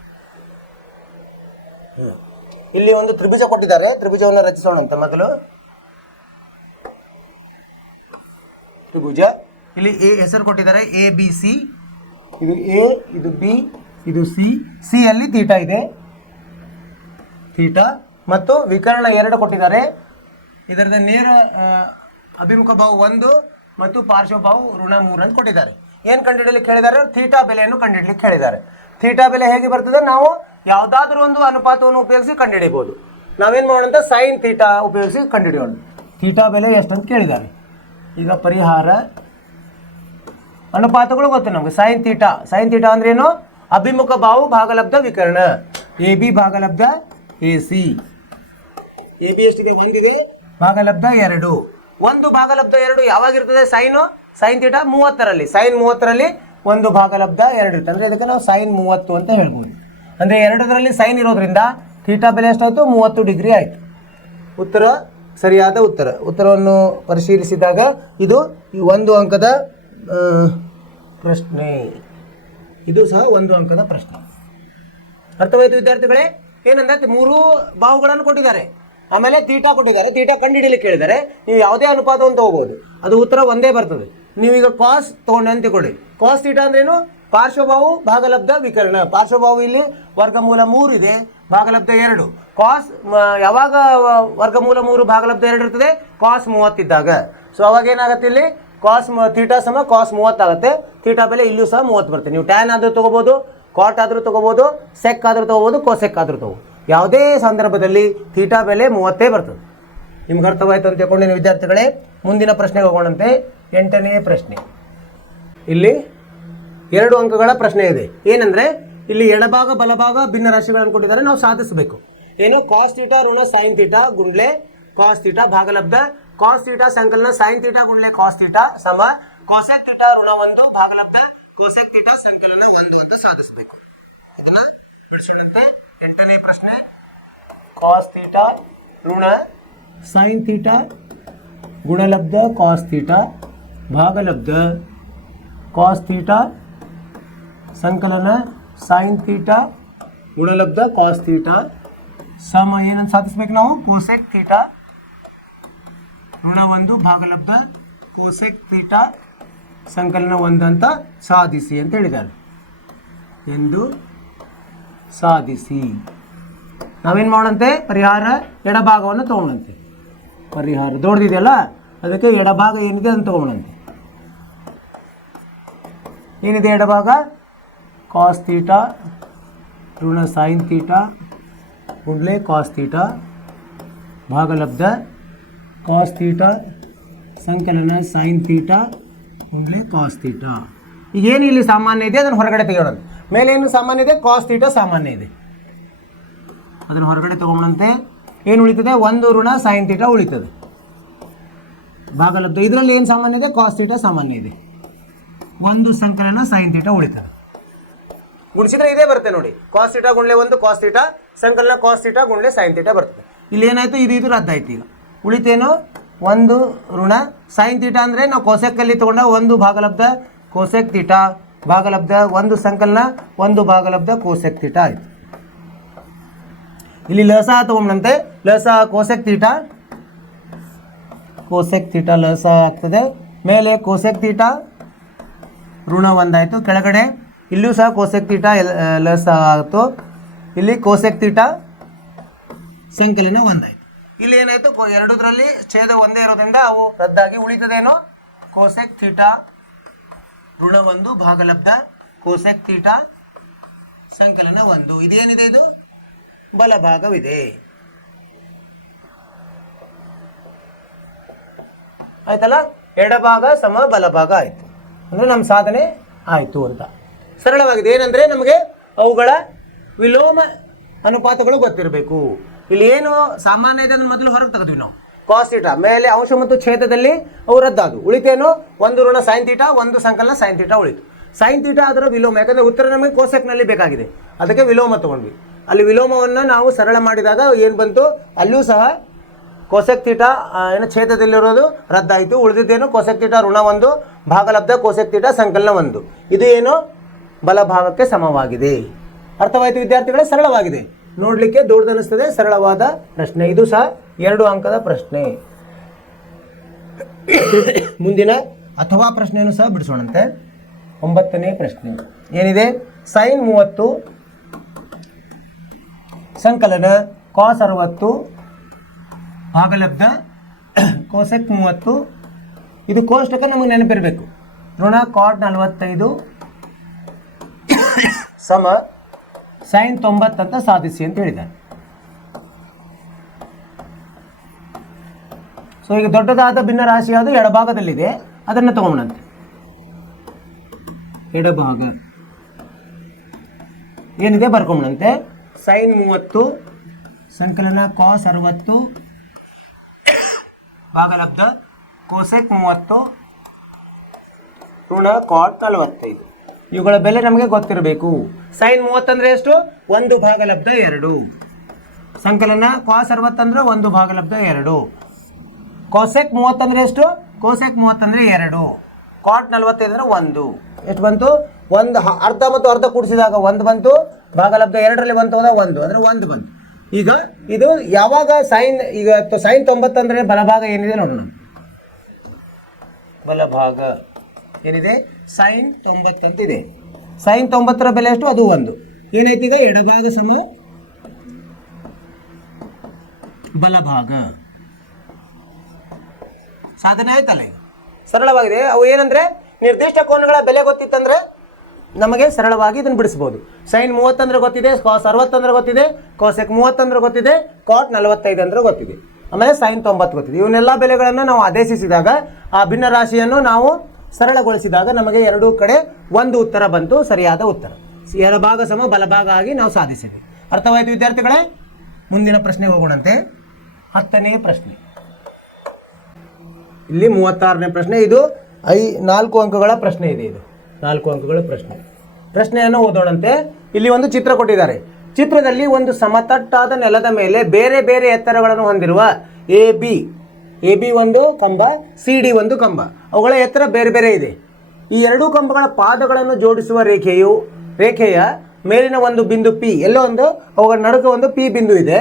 ಇಲ್ಲಿ ಒಂದು ತ್ರಿಭುಜ ಕೊಟ್ಟಿದ್ದಾರೆ. ತ್ರಿಭುಜವನ್ನು ರಚಿಸೋಣಂತೆ ಮೊದಲು. ತ್ರಿಭುಜ ಇಲ್ಲಿ ಎ ಹೆಸರು ಕೊಟ್ಟಿದ್ದಾರೆ, ಎ ಬಿ ಸಿ. ಇದು ಎ, ಇದು ಬಿ, ಇದು ಸಿ. ಸಿ ಅಲ್ಲಿ ಥೀಟಾ ಇದೆ, ಥೀಟಾ ಮತ್ತು ವಿಕರ್ಣ 2 ಕೊಟ್ಟಿದ್ದಾರೆ. ಇದರದ ನೇರ ಅಭಿಮುಖ ಬಾಹು 1 ಮತ್ತು ಪಾರ್ಶ್ವಭಾವು ಋಣ 3 ಅಂತ ಕೊಟ್ಟಿದ್ದಾರೆ. ಏನು ಕಂಡುಹಿಡಲಿಕ್ಕೆ ಹೇಳಿದ್ದಾರೆ, ಥೀಟಾ ಬೆಲೆಯನ್ನು ಕಂಡುಹಿಡಲಿಕ್ಕೆ ಹೇಳಿದ್ದಾರೆ. ಥೀಟಾ ಬೆಲೆ ಹೇಗೆ ಬರ್ತದೆ, ನಾವು ಯಾವುದಾದ್ರೂ ಒಂದು ಅನುಪಾತವನ್ನು ಉಪಯೋಗಿಸಿ ಕಂಡುಹಿಡಿಯಬಹುದು. ನಾವೇನು ಮಾಡೋಣ, ಸೈನ್ ಥೀಟಾ ಉಪಯೋಗಿಸಿ ಕಂಡುಹಿಡಿಯೋಣ. ಥೀಟಾ ಬೆಲೆ ಎಷ್ಟಂತ ಕೇಳಿದ್ದಾರೆ. ಈಗ ಪರಿಹಾರ, ಅನುಪಾತಗಳು ಗೊತ್ತು ನಮಗೆ. ಸೈನ್ ಥೀಟಾ ಅಂದ್ರೆ ಏನು, ಅಭಿಮುಖ ಬಾಹು ಭಾಗಲಬ್ಧ ವಿಕರ್ಣ. ಎ ಬಿ ಭಾಗಲಬ್ಧ ಎ ಸಿ. ಎ ಬಿ ಎಷ್ಟಿದೆ, 1 ಇದೆ, ಭಾಗಲಬ್ಧ 2. 1 ಭಾಗಲಬ್ಧ 2 ಯಾವಾಗಿರ್ತದೆ, ಸೈನ್ ಥೀಟಾ 30ರಲ್ಲಿ. ಸೈನ್ 30ರಲ್ಲಿ 1 ಭಾಗಲಬ್ಧ 2 ಇರುತ್ತೆ. ಅಂದರೆ ಇದಕ್ಕೆ ನಾವು ಸೈನ್ 30 ಅಂತ ಹೇಳ್ಬೋದು. ಅಂದರೆ 2ರಲ್ಲಿ ಸೈನ್ ಇರೋದ್ರಿಂದ ಥೀಟಾ ಬೆಲೆ ಎಷ್ಟಾಯಿತು, 30 ಡಿಗ್ರಿ ಆಯಿತು. ಉತ್ತರ ಸರಿಯಾದ ಉತ್ತರ. ಉತ್ತರವನ್ನು ಪರಿಶೀಲಿಸಿದಾಗ ಇದು 1 ಅಂಕದ ಪ್ರಶ್ನೆ. ಇದು ಸಹ 1 ಅಂಕದ ಪ್ರಶ್ನೆ. ಅರ್ಥವಾಯಿತು ವಿದ್ಯಾರ್ಥಿಗಳೇ. ಏನಂದ್ರೆ 3 ಬಾಹುಗಳನ್ನು ಕೊಟ್ಟಿದ್ದಾರೆ, ಆಮೇಲೆ ಥೀಟಾ ಕೊಟ್ಟಿದ್ದಾರೆ. ಥೀಟಾ ಕಂಡುಹಿಡಿಯಲಿಕ್ಕೆ ಹೇಳಿದ್ದಾರೆ. ನೀವು ಯಾವುದೇ ಅನುಪಾತವನ್ನು ತಗೋಬಹುದು, ಅದು ಉತ್ತರ ಒಂದೇ ಬರ್ತದೆ. ನೀವೀಗ ಕಾಸ್ ತೊಗೊಂಡು ಅಂತ ತಿಳ್ಕೊಳ್ಳಿ. ಕಾಸ್ ಥೀಟಾ ಅಂದ್ರೇನು, ಪಾರ್ಶ್ವಭಾವು ಭಾಗಲಬ್ಧ ವಿಕರ್ಣ. ಪಾರ್ಶ್ವಭಾವು ಇಲ್ಲಿ ವರ್ಗಮೂಲ 3 ಇದೆ, ಭಾಗಲಬ್ಧ 2. ಕಾಸ್ ಯಾವಾಗ ವರ್ಗಮೂಲ 3 ಭಾಗಲಬ್ಧ 2 ಇರ್ತದೆ, ಕಾಸ್ 30 ಇದ್ದಾಗ. ಸೊ ಅವಾಗ ಏನಾಗುತ್ತೆ, ಇಲ್ಲಿ ಕಾಸ್ ಥೀಟಾ ಸಮ ಕಾಸ್ 30 ಆಗುತ್ತೆ. ಥೀಟಾ ಬೆಲೆ ಇಲ್ಲೂ ಸಹ 30 ಬರುತ್ತೆ. ನೀವು ಟ್ಯಾನ್ ಆದರೂ ತೊಗೋಬೋದು, ಕಾಟ್ ಆದರೂ ತೊಗೋಬೋದು, ಸೆಕ್ ಆದರೂ ತೊಗೋಬೋದು, ಕೋಸೆಕ್ ಆದರೂ ತೊಗೋಬೋದು. ಯಾವುದೇ ಸಂದರ್ಭದಲ್ಲಿ ಥೀಟಾ ಬೆಲೆ 30 ಬರ್ತದೆ. ನಿಮ್ಗೆ ಅರ್ಥವಾಯಿತು ಅಂತ ತಿಳ್ಕೊಂಡಿನ ವಿದ್ಯಾರ್ಥಿಗಳೇ. ಮುಂದಿನ ಪ್ರಶ್ನೆಗೆ ಹೋಗೋಣಂತೆ. 8ನೇ ಪ್ರಶ್ನೆ. ಇಲ್ಲಿ 2 ಅಂಕಗಳ ಪ್ರಶ್ನೆ ಇದೆ. ಏನಂದರೆ ಇಲ್ಲಿ ಎಡಭಾಗ ಬಲಭಾಗ ಭಿನ್ನ ರಾಶಿಗಳನ್ನು ಕೊಟ್ಟಿದ್ದಾರೆ, ನಾವು ಸಾಧಿಸಬೇಕು. ಏನು ಕಾಸ್ ಥೀಟಾ ಋಣ ಸೈನ್ ಥೀಟಾ ಗುಂಡ್ಲೆ ಕಾಸ್ ಥೀಟಾ ಭಾಗಲಬ್ಧ ಕಾಸ್ ಥೀಟಾ ಸಂಕಲನ ಸೈನ್ ಥೀಟಾ ಗುಂಡ್ಲೆ ಕಾಸ್ ಥೀಟಾ ಸಮ ಕೋಸೆಕ್ ಥೀಟಾ ಋಣ 1 ಭಾಗಲಬ್ಧ ಕೋಸೆಕ್ ಥೀಟಾ ಸಂಕಲನ 1 ಅಂತ ಸಾಧಿಸಬೇಕು. ಅದನ್ನ ಬಿಡಿಸೋಣಂತೆ. 8ನೇ ಪ್ರಶ್ನೆ. ಕಾಸ್ ಥೀಟಾ ಋಣ ಸೈನ್ ಥೀಟಾ ಗುಣಲಬ್ಧ ಕಾಸ್ ಥೀಟಾ ಭಾಗಲಬ್ಧ ಕಾಸ್ ಥೀಟಾ ಸಂಕಲನ ಸೈನ್ ಥೀಟಾ ಗುಣಲಬ್ಧ ಕಾಸ್ ಥೀಟಾ ಸಮ ಏನಂತ ಸಾಧಿಸ್ಬೇಕು ನಾವು? ಕೋಸೆಕ್ ಥೀಟಾ ಋಣ 1 ಭಾಗಲಬ್ಧ ಕೋಸೆಕ್ ಥೀಟಾ ಸಂಕಲನ 1 ಅಂತ ಸಾಧಿಸಿ ಅಂತ ಹೇಳಿದ್ದಾರೆ. ಎಂದು ಸಾಧಿಸಿ. ನಾವೇನು ಮಾಡೋಣಂತೆ? ಪರಿಹಾರ ಎಡಭಾಗವನ್ನು ತೊಗೊಳಂತೆ. ಪರಿಹಾರ ದೊಡ್ಡದಿದೆಯಲ್ಲ, ಅದಕ್ಕೆ ಎಡಭಾಗ ಏನಿದೆ ಅಂತ ತೊಗೊಳಂತೆ. ಏನಿದೆ ಎಡಭಾಗ? ಕಾಸ್ ಥೀಟಾ ಋಣ ಸೈನ್ ಥೀಟಾ ಗುಂಡ್ಲೆ ಕಾಸ್ ಥೀಟಾ ಭಾಗಲಬ್ಧ ಕಾಸ್ ಥೀಟಾ ಸಂಕಲನ ಸೈನ್ ಥೀಟಾ ಗುಂಡ್ಲೆ ಕಾಸ್ ಥೀಟಾ. ಈಗ ಏನು ಇಲ್ಲಿ ಸಾಮಾನ್ಯ ಇದೆ ಅದನ್ನು ಹೊರಗಡೆ ತೆಗೆಯೋಣ. ಮೇಲೆ ಏನು ಸಾಮಾನ್ಯ ಇದೆ? ಕಾಸ್ ಥೀಟಾ ಸಾಮಾನ್ಯ ಇದೆ, ಅದನ್ನು ಹೊರಗಡೆ ತಗೊಂಬಂತೆ. ಏನು ಉಳಿತದೆ? 1 ಋಣ ಸೈನ್ ಥೀಟಾ ಉಳಿತದೆ ಭಾಗಲಬ್ಧ. ಇದರಲ್ಲಿ ಏನು ಸಾಮಾನ್ಯ ಇದೆ? ಕಾಸ್ ಥೀಟಾ ಸಾಮಾನ್ಯ ಇದೆ. 1 ಸಂಕಲನ ಸೈನ್ ಥೀಟಾ ಉಳಿತದೆ. ಗುಣಿಸಿದ್ರೆ ಇದೇ ಬರುತ್ತೆ ನೋಡಿ. ಕಾಸ್ ಥೀಟಾ ಗುಂಡ್ಲೆ 1 ಕಾಸ್ ಥೀಟಾ ಸಂಕಲನ ಕಾಸ್ ಥೀಟಾ ಗುಂಡ್ಲೆ ಸೈನ್ ಥೀಟಾ ಬರ್ತದೆ. ಇಲ್ಲಿ ಏನಾಯ್ತು? ಇದು ರದ್ದಾಯ್ತು. ಈಗ ಉಳಿತೇನು? 1 ಋಣ ಸೈನ್ ಥೀಟಾ ಅಂದರೆ ನಾವು ಕೋಸೆಕ್ಕಲ್ಲಿ ತೊಗೊಂಡ 1 ಭಾಗಲಬ್ಧ ಕೋಸೆಕ್ ಥೀಟಾ ಭಾಗಲಬ್ಧ 1 ಸಂಕಲನ 1 ಭಾಗಲಬ್ಧ ಕೋಸೆಕ್ ಥೀಟಾ ಆಯಿತು. ಇಲ್ಲಿ ಲಸ ತಗೊಂಡಂತೆ. ಲಸ ಕೋಸೆಕ್ ಥೀಟಾ ಲಸ ಆಗ್ತದೆ. ಮೇಲೆ ಕೋಸೆಕ್ ಥೀಟಾ ಋಣ 1 ಆಯಿತು. ಕೆಳಗಡೆ ಇಲ್ಲಿಯೂ ಸಹ ಕೋಸೆಕ್ ಥೀಟಾ ಲಸ ಆಯಿತು. ಇಲ್ಲಿ ಕೋಸೆಕ್ ಥೀಟಾ ಸಂಕಲನ 1 ಆಯಿತು. ಇಲ್ಲಿ ಏನಾಯಿತು? ಎರಡರಲ್ಲಿ ಛೇದ ಒಂದೇ ಇರೋದ್ರಿಂದ ಅವು ರದ್ದಾಗಿ ಉಳಿತದೇನೋ? ಕೋಸೆಕ್ ಥೀಟಾ ಋಣ 1 ಭಾಗಲಬ್ಧ ಕೋಸೆಕ್ ಥೀಟಾ ಸಂಕಲನ 1. ಇದೇನಿದೆ? ಇದು ಬಲಭಾಗವಿದೆ. ಆಯ್ತಲ್ಲ? ಎಡಭಾಗ ಸಮ ಬಲಭಾಗ ಆಯಿತು ಅಂದರೆ ನಮ್ಮ ಸಾಧನೆ ಆಯಿತು ಅಂತ ಸರಳವಾಗಿದೆ. ಏನಂದರೆ ನಮಗೆ ಅವುಗಳ ವಿಲೋಮ ಅನುಪಾತಗಳು ಗೊತ್ತಿರಬೇಕು. ಇಲ್ಲಿ ಏನು ಸಾಮಾನ್ಯ ಇದೆ ಅದನ್ನು ಮೊದಲು ಹೊರಗೆ ತೆಗೆದ್ವಿ ನಾವು. ಕಾಸ್ ಥೀಟಾ ಮೇಲೆ ಅಂಶ ಮತ್ತು ಛೇದದಲ್ಲಿ ಅವು ರದ್ದಾದವು. ಉಳಿತೇನು? 1 ಋಣ ಸೈನ್ ಥೀಟಾ 1 ಸಂಕಲನ ಸೈನ್ ಥೀಟಾ ಉಳಿತು. ಸೈನ್ ಥೀಟಾ ಅದರ ವಿಲೋಮ, ಯಾಕಂದರೆ ಉತ್ತರ ನಮಗೆ ಕೋಸೆಕ್ನಲ್ಲಿ ಬೇಕಾಗಿದೆ, ಅದಕ್ಕೆ ವಿಲೋಮ ತೊಗೊಂಡ್ವಿ. ಅಲ್ಲಿ ವಿಲೋಮವನ್ನು ನಾವು ಸರಳ ಮಾಡಿದಾಗ ಏನು ಬಂತು? ಅಲ್ಲೂ ಸಹ ಕೋಸೆಕ್ ಥೀಟಾ ಏನು ಛೇದದಲ್ಲಿರೋದು ರದ್ದಾಯಿತು. ಉಳಿದಿದ್ದೇನು? ಕೋಸೆಕ್ ಥೀಟಾ ಋಣ 1 ಭಾಗಲಬ್ಧ ಕೋಸೆಕ್ ಥೀಟಾ ಸಂಕಲನ 1. ಇದು ಏನು? ಬಲಭಾಗಕ್ಕೆ ಸಮವಾಗಿದೆ. ಅರ್ಥವಾಯಿತು ವಿದ್ಯಾರ್ಥಿಗಳೇ? ಸರಳವಾಗಿದೆ, ನೋಡಲಿಕ್ಕೆ ದೊಡ್ಡದನಿಸ್ತದೆ. ಸರಳವಾದ ಪ್ರಶ್ನೆ. ಇದು ಸಹ 2 ಅಂಕದ ಪ್ರಶ್ನೆ. ಮುಂದಿನ ಅಥವಾ ಪ್ರಶ್ನೆಯನ್ನು ಸಹ ಬಿಡಿಸೋಣಂತೆ. 9ನೇ ಪ್ರಶ್ನೆ ಏನಿದೆ? ಸೈನ್ 30 ಸಂಕಲನ ಕಾಸ್ 60 ಭಾಗಲಬ್ಧ ಕೋಸೆಕ್ 30. ಇದು ಕೋಷ್ಟಕ ನಮಗೆ ನೆನಪಿರಬೇಕು. ಋಣ ಕಾಟ್ 45 ಸಮ ಸೈನ್ 90 ಅಂತ ಸಾಧಿಸಿ ಅಂತ ಹೇಳಿದ್ದಾರೆ. ಸೊ ಈಗ ದೊಡ್ಡದಾದ ಭಿನ್ನ ರಾಶಿ ಯಾವುದು? ಎಡಭಾಗದಲ್ಲಿದೆ, ಅದನ್ನು ತಗೊಂಡಂತೆ. ಎಡಭಾಗ ಏನಿದೆ ಬರ್ಕೊಂಡಂತೆ. ಸೈನ್ 30 ಸಂಕಲನ ಕಾಸ್ 60 ಭಾಗಲಬ್ಧ ಕೋಸೆಕ್ 30 ಋಣ ಕಾಟ್ 45. ಇವುಗಳ ಬೆಲೆ ನಮಗೆ ಗೊತ್ತಿರಬೇಕು. ಸೈನ್ 30 ಅಂದರೆ ಎಷ್ಟು? 1 ಭಾಗಲಬ್ಧ 2. ಸಂಕಲನ ಕಾಸ್ 60 ಅಂದರೆ 1 ಭಾಗಲಬ್ಧ 2. ಕೋಸೆಕ್ 30 ಅಂದರೆ ಎಷ್ಟು? ಕೋಸೆಕ್ 30 ಅಂದರೆ 2. ಕಾಟ್ 45 ಅಂದರೆ 1. ಎಷ್ಟು ಬಂತು? 1 ಅರ್ಧ ಮತ್ತು ಅರ್ಧ ಕೂಡಿಸಿದಾಗ 1 ಬಂತು. ಭಾಗಲಬ್ಧ 2ರಲ್ಲಿ 1 ಹೋದಾಗ 1 ಅಂದರೆ 1 ಬಂತು. ಈಗ ಇದು ಯಾವಾಗ ಸೈನ್, ಈಗ ಸೈನ್ 90 ಅಂದರೆ ಬಲಭಾಗ ಏನಿದೆ ನೋಡೋಣ. ಬಲಭಾಗ ಏನಿದೆ? ಸೈನ್ 90 ಅಂತಿದೆ. ಸೈನ್ 90ರ ಬೆಲೆ ಎಷ್ಟು? ಅದು 1. ಏನಾಯ್ತು ಈಗ? ಎಡಭಾಗ ಸಮ ಬಲಭಾಗ. ಸಾಧನೆ ಆಯ್ತಲ್ಲ. ಈಗ ಸರಳವಾಗಿದೆ. ಅವು ಏನಂದ್ರೆ ನಿರ್ದಿಷ್ಟ ಕೋನಗಳ ಬೆಲೆ ಗೊತ್ತಿತ್ತಂದ್ರೆ ನಮಗೆ ಸರಳವಾಗಿ ಇದನ್ನು ಬಿಡಿಸ್ಬೋದು. ಸೈನ್ 30 ಅಂದ್ರೆ ಗೊತ್ತಿದೆ, ಕಾಸ್ 60 ಅಂದ್ರೆ ಗೊತ್ತಿದೆ, ಕಾಸೆಕ್ 30 ಅಂದ್ರೆ ಗೊತ್ತಿದೆ, ಕಾಟ್ 45 ಅಂದ್ರೆ ಗೊತ್ತಿದೆ, ಆಮೇಲೆ ಸೈನ್ 90 ಗೊತ್ತಿದೆ. ಇವನ್ನೆಲ್ಲ ಬೆಲೆಗಳನ್ನು ನಾವು ಆದೇಶಿಸಿದಾಗ ಆ ಭಿನ್ನ ರಾಶಿಯನ್ನು ನಾವು ಸರಳಗೊಳಿಸಿದಾಗ ನಮಗೆ ಎರಡೂ ಕಡೆ ಒಂದು ಉತ್ತರ ಬಂತು, ಸರಿಯಾದ ಉತ್ತರ. ಎಡಭಾಗ ಸಮ ಬಲಭಾಗ ಆಗಿ ನಾವು ಸಾಧಿಸಿದ್ವಿ. ಅರ್ಥವಾಯಿತು ವಿದ್ಯಾರ್ಥಿಗಳೇ? ಮುಂದಿನ ಪ್ರಶ್ನೆಗೆ ಹೋಗೋಣಂತೆ. 10ನೇ ಪ್ರಶ್ನೆ. ಇಲ್ಲಿ 36ನೇ ಪ್ರಶ್ನೆ. ಇದು 4 ಅಂಕಗಳ ಪ್ರಶ್ನೆ ಇದೆ. ಇದು 4 ಅಂಕಗಳ ಪ್ರಶ್ನೆಯನ್ನು ಓದೋಣಂತೆ. ಇಲ್ಲಿ ಒಂದು ಚಿತ್ರ ಕೊಟ್ಟಿದ್ದಾರೆ. ಚಿತ್ರದಲ್ಲಿ ಒಂದು ಸಮತಟ್ಟಾದ ನೆಲದ ಮೇಲೆ ಬೇರೆ ಬೇರೆ ಎತ್ತರಗಳನ್ನು ಹೊಂದಿರುವ ಎ ಬಿ ಒಂದು ಕಂಬ, ಸಿ ಡಿ ಒಂದು ಕಂಬ, ಅವುಗಳ ಎತ್ತರ ಬೇರೆ ಬೇರೆ ಇದೆ. ಈ ಎರಡೂ ಕಂಬಗಳ ಪಾದಗಳನ್ನು ಜೋಡಿಸುವ ರೇಖೆಯ ಮೇಲಿನ ಒಂದು ಬಿಂದು ಪಿ, ಎಲ್ಲೋ ಒಂದು ಅವುಗಳ ನಡುವೆ ಒಂದು ಪಿ ಬಿಂದು ಇದೆ.